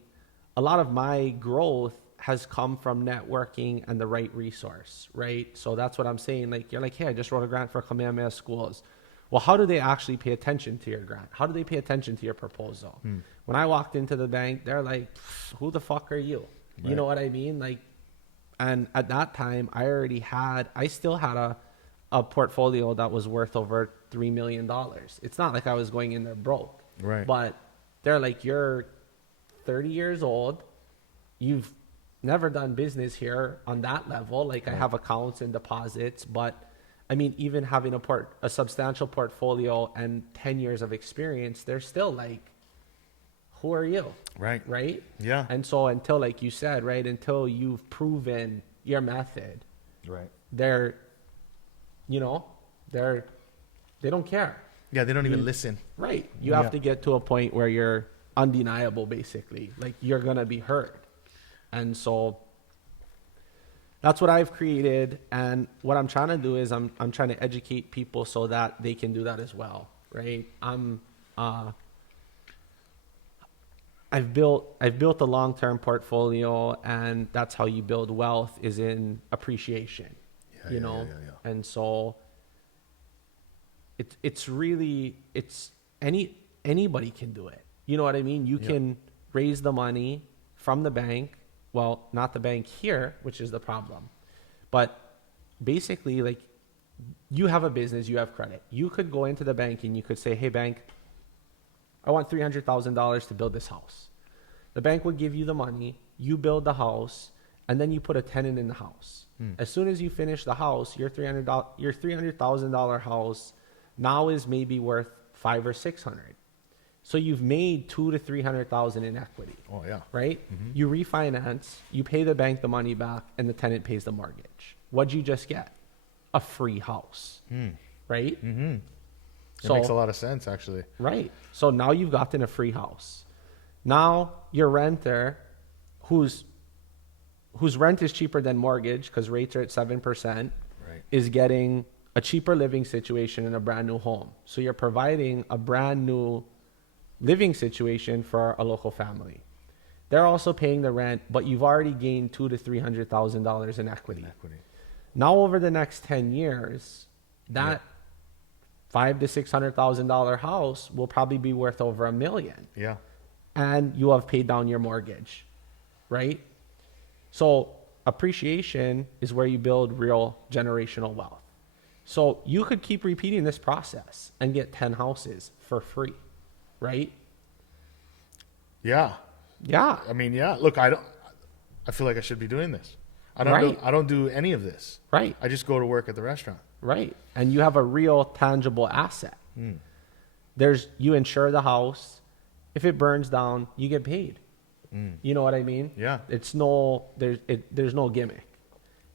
growth has come from networking and the right resource, right? So that's what I'm saying. Like, you're like, hey, I just wrote a grant for Kamehameha schools. Well, how do they actually pay attention to your grant? How do they pay attention to your proposal? When I walked into the bank, they're like, who the fuck are you? You know what I mean? Like, and at that time, I still had a portfolio that was worth over $3 million. It's not like I was going in there broke. Right. But They're like, you're 30 years old. You've never done business here on that level. Like, I have accounts and deposits, but I mean, even having a substantial portfolio and 10 years of experience, they're still like, who are you? Right. Right? Yeah. And so until, like you said, right, until you've proven your method, Right. they're, they don't care. Yeah, they don't even listen. Right. You have to get to a point where you're undeniable, basically. Like, you're going to be heard. And so that's what I've created. And what I'm trying to do is I'm trying to educate people so that they can do that as well. Right. I've built a long-term portfolio, and that's how you build wealth, is in appreciation, Yeah. And so it's really, anybody can do it. You know what I mean? You can raise the money from the bank. Well, not the bank here, which is the problem, but basically, like, you have a business, you have credit. You could go into the bank and you could say, hey, bank, I want $300,000 to build this house. The bank would give you the money, you build the house, and then you put a tenant in the house. As soon as you finish the house, your $300,000 house now is maybe worth $500,000 or $600,000. So you've made $200,000 to $300,000 in equity. Oh, yeah. Right? You refinance, you pay the bank the money back, and the tenant pays the mortgage. What'd you just get? A free house. Right? It makes a lot of sense, actually. Right. So now you've gotten a free house. Now your renter, whose rent is cheaper than mortgage because rates are at 7%, is getting a cheaper living situation in a brand new home. So you're providing a brand new living situation for a local family. They're also paying the rent, but you've already gained $200,000 to $300,000 in equity. Now, over the next 10 years, that $500,000 to $600,000 house will probably be worth over $1 million. Yeah. And you have paid down your mortgage, right? So appreciation is where you build real generational wealth. So you could keep repeating this process and get 10 houses for free, right? Yeah. Yeah. I mean, yeah. Look, I feel like I should be doing this. I don't do any of this. Right. I just go to work at the restaurant. Right. And you have a real tangible asset. You insure the house. If it burns down, you get paid. You know what I mean? Yeah. There's no gimmick.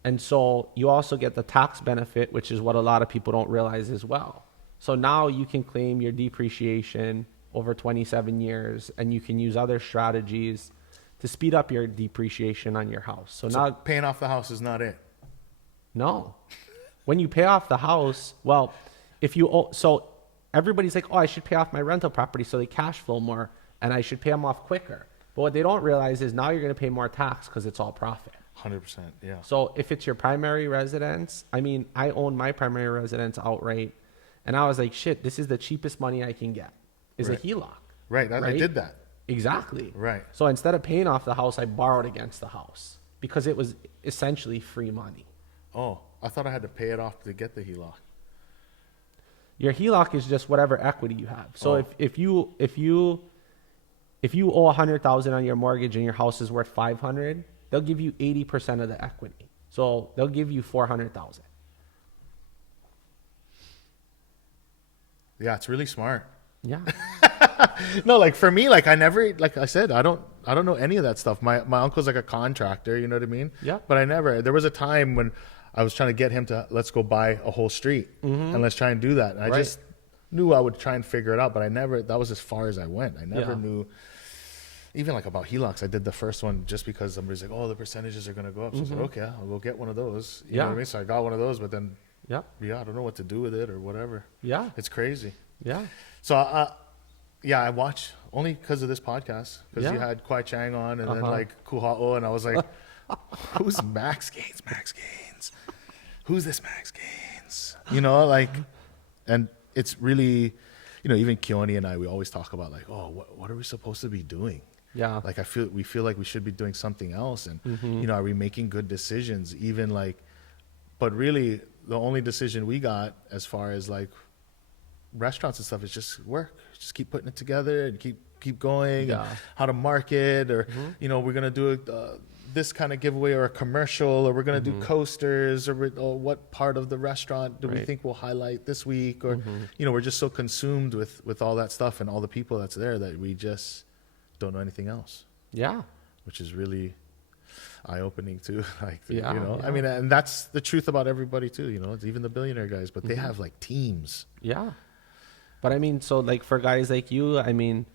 And so you also get the tax benefit, which is what a lot of people don't realize as well. So now you can claim your depreciation over 27 years, and you can use other strategies to speed up your depreciation on your house. So now paying off the house is not it. No. When you pay off the house, well, so everybody's like, oh, I should pay off my rental property so they cash flow more, and I should pay them off quicker. But what they don't realize is now you're going to pay more tax because it's all profit. 100%, yeah. So if it's your primary residence, I mean, I own my primary residence outright, and I was like, shit, this is the cheapest money I can get, is a HELOC. Right, I did that. Exactly. Right. So instead of paying off the house, I borrowed against the house because it was essentially free money. Oh, I thought I had to pay it off to get the HELOC. Your HELOC is just whatever equity you have. So if you owe $100,000 on your mortgage and your house is worth $500,000, they'll give you 80% of the equity. So they'll give you $400,000. Yeah, it's really smart. Yeah. No, like for me, like I never, like I said, I don't know any of that stuff. My uncle's like a contractor, you know what I mean? Yeah. But there was a time when I was trying to get him to, let's go buy a whole street and let's try and do that. And I just knew I would try and figure it out, but that was as far as I went. I never knew, even like about HELOCs. I did the first one just because somebody's like, oh, the percentages are going to go up. So I said, okay, I'll go get one of those. You know what I mean? So I got one of those, but then, I don't know what to do with it or whatever. Yeah. It's crazy. Yeah. So, I watch only because of this podcast, because you had Kwai Chang on and then like Kuha'o, and I was like, who's Max Gaines? Who's this Max Gaines? You know, like, and it's really, you know, even Keone and I, we always talk about like, oh, what are we supposed to be doing? Yeah. Like we feel like we should be doing something else. And, you know, are we making good decisions? Even like, but really the only decision we got as far as like restaurants and stuff is just work. Just keep putting it together and keep going. Yeah. And how to market, or we're gonna do this kind of giveaway or a commercial, or we're gonna do coasters, or what part of the restaurant do we think will highlight this week, or we're just so consumed with all that stuff and all the people that's there that we just don't know anything else. Yeah. Which is really eye-opening too. Like, Yeah. I mean, and that's the truth about everybody too. It's even the billionaire guys, but they have like teams. Yeah. But I mean, so like for guys like you, I mean,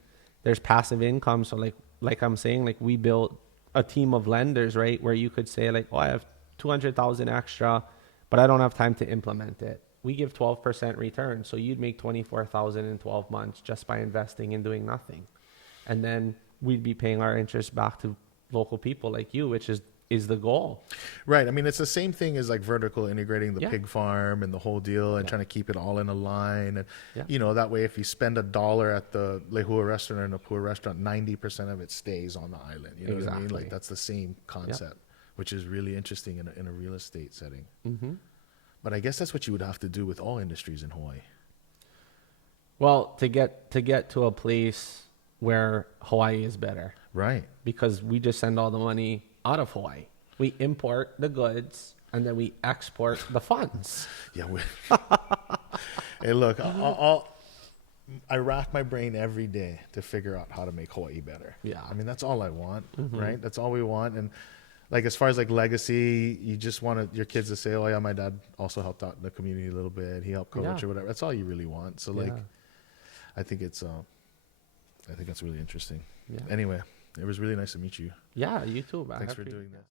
there's passive income. So like I'm saying, like we built a team of lenders, right? Where you could say like, oh, I have 200,000 extra, but I don't have time to implement it. We give 12% return. So you'd make 24,000 in 12 months just by investing and doing nothing. And then we'd be paying our interest back to local people like you, which is the goal. Right. I mean, it's the same thing as like vertical integrating the pig farm and the whole deal, and trying to keep it all in a line. And, that way, if you spend $1 at the Lehua Restaurant or Napua Restaurant, 90% of it stays on the island. You know what I mean? Like, that's the same concept, which is really interesting in a real estate setting. But I guess that's what you would have to do with all industries in Hawaii. Well, to get to a place where Hawaii is better. Right. Because we just send all the money out of Hawaii. We import the goods and then we export the funds. Yeah. Hey, look, I rack my brain every day to figure out how to make Hawaii better. Yeah. I mean, that's all I want, right? That's all we want. And like, as far as like legacy, you just want your kids to say, oh yeah, my dad also helped out in the community a little bit. He helped coach or whatever. That's all you really want. So like, I think that's really interesting. Yeah. Anyway, it was really nice to meet you. Yeah, you too, man. Thanks for doing that.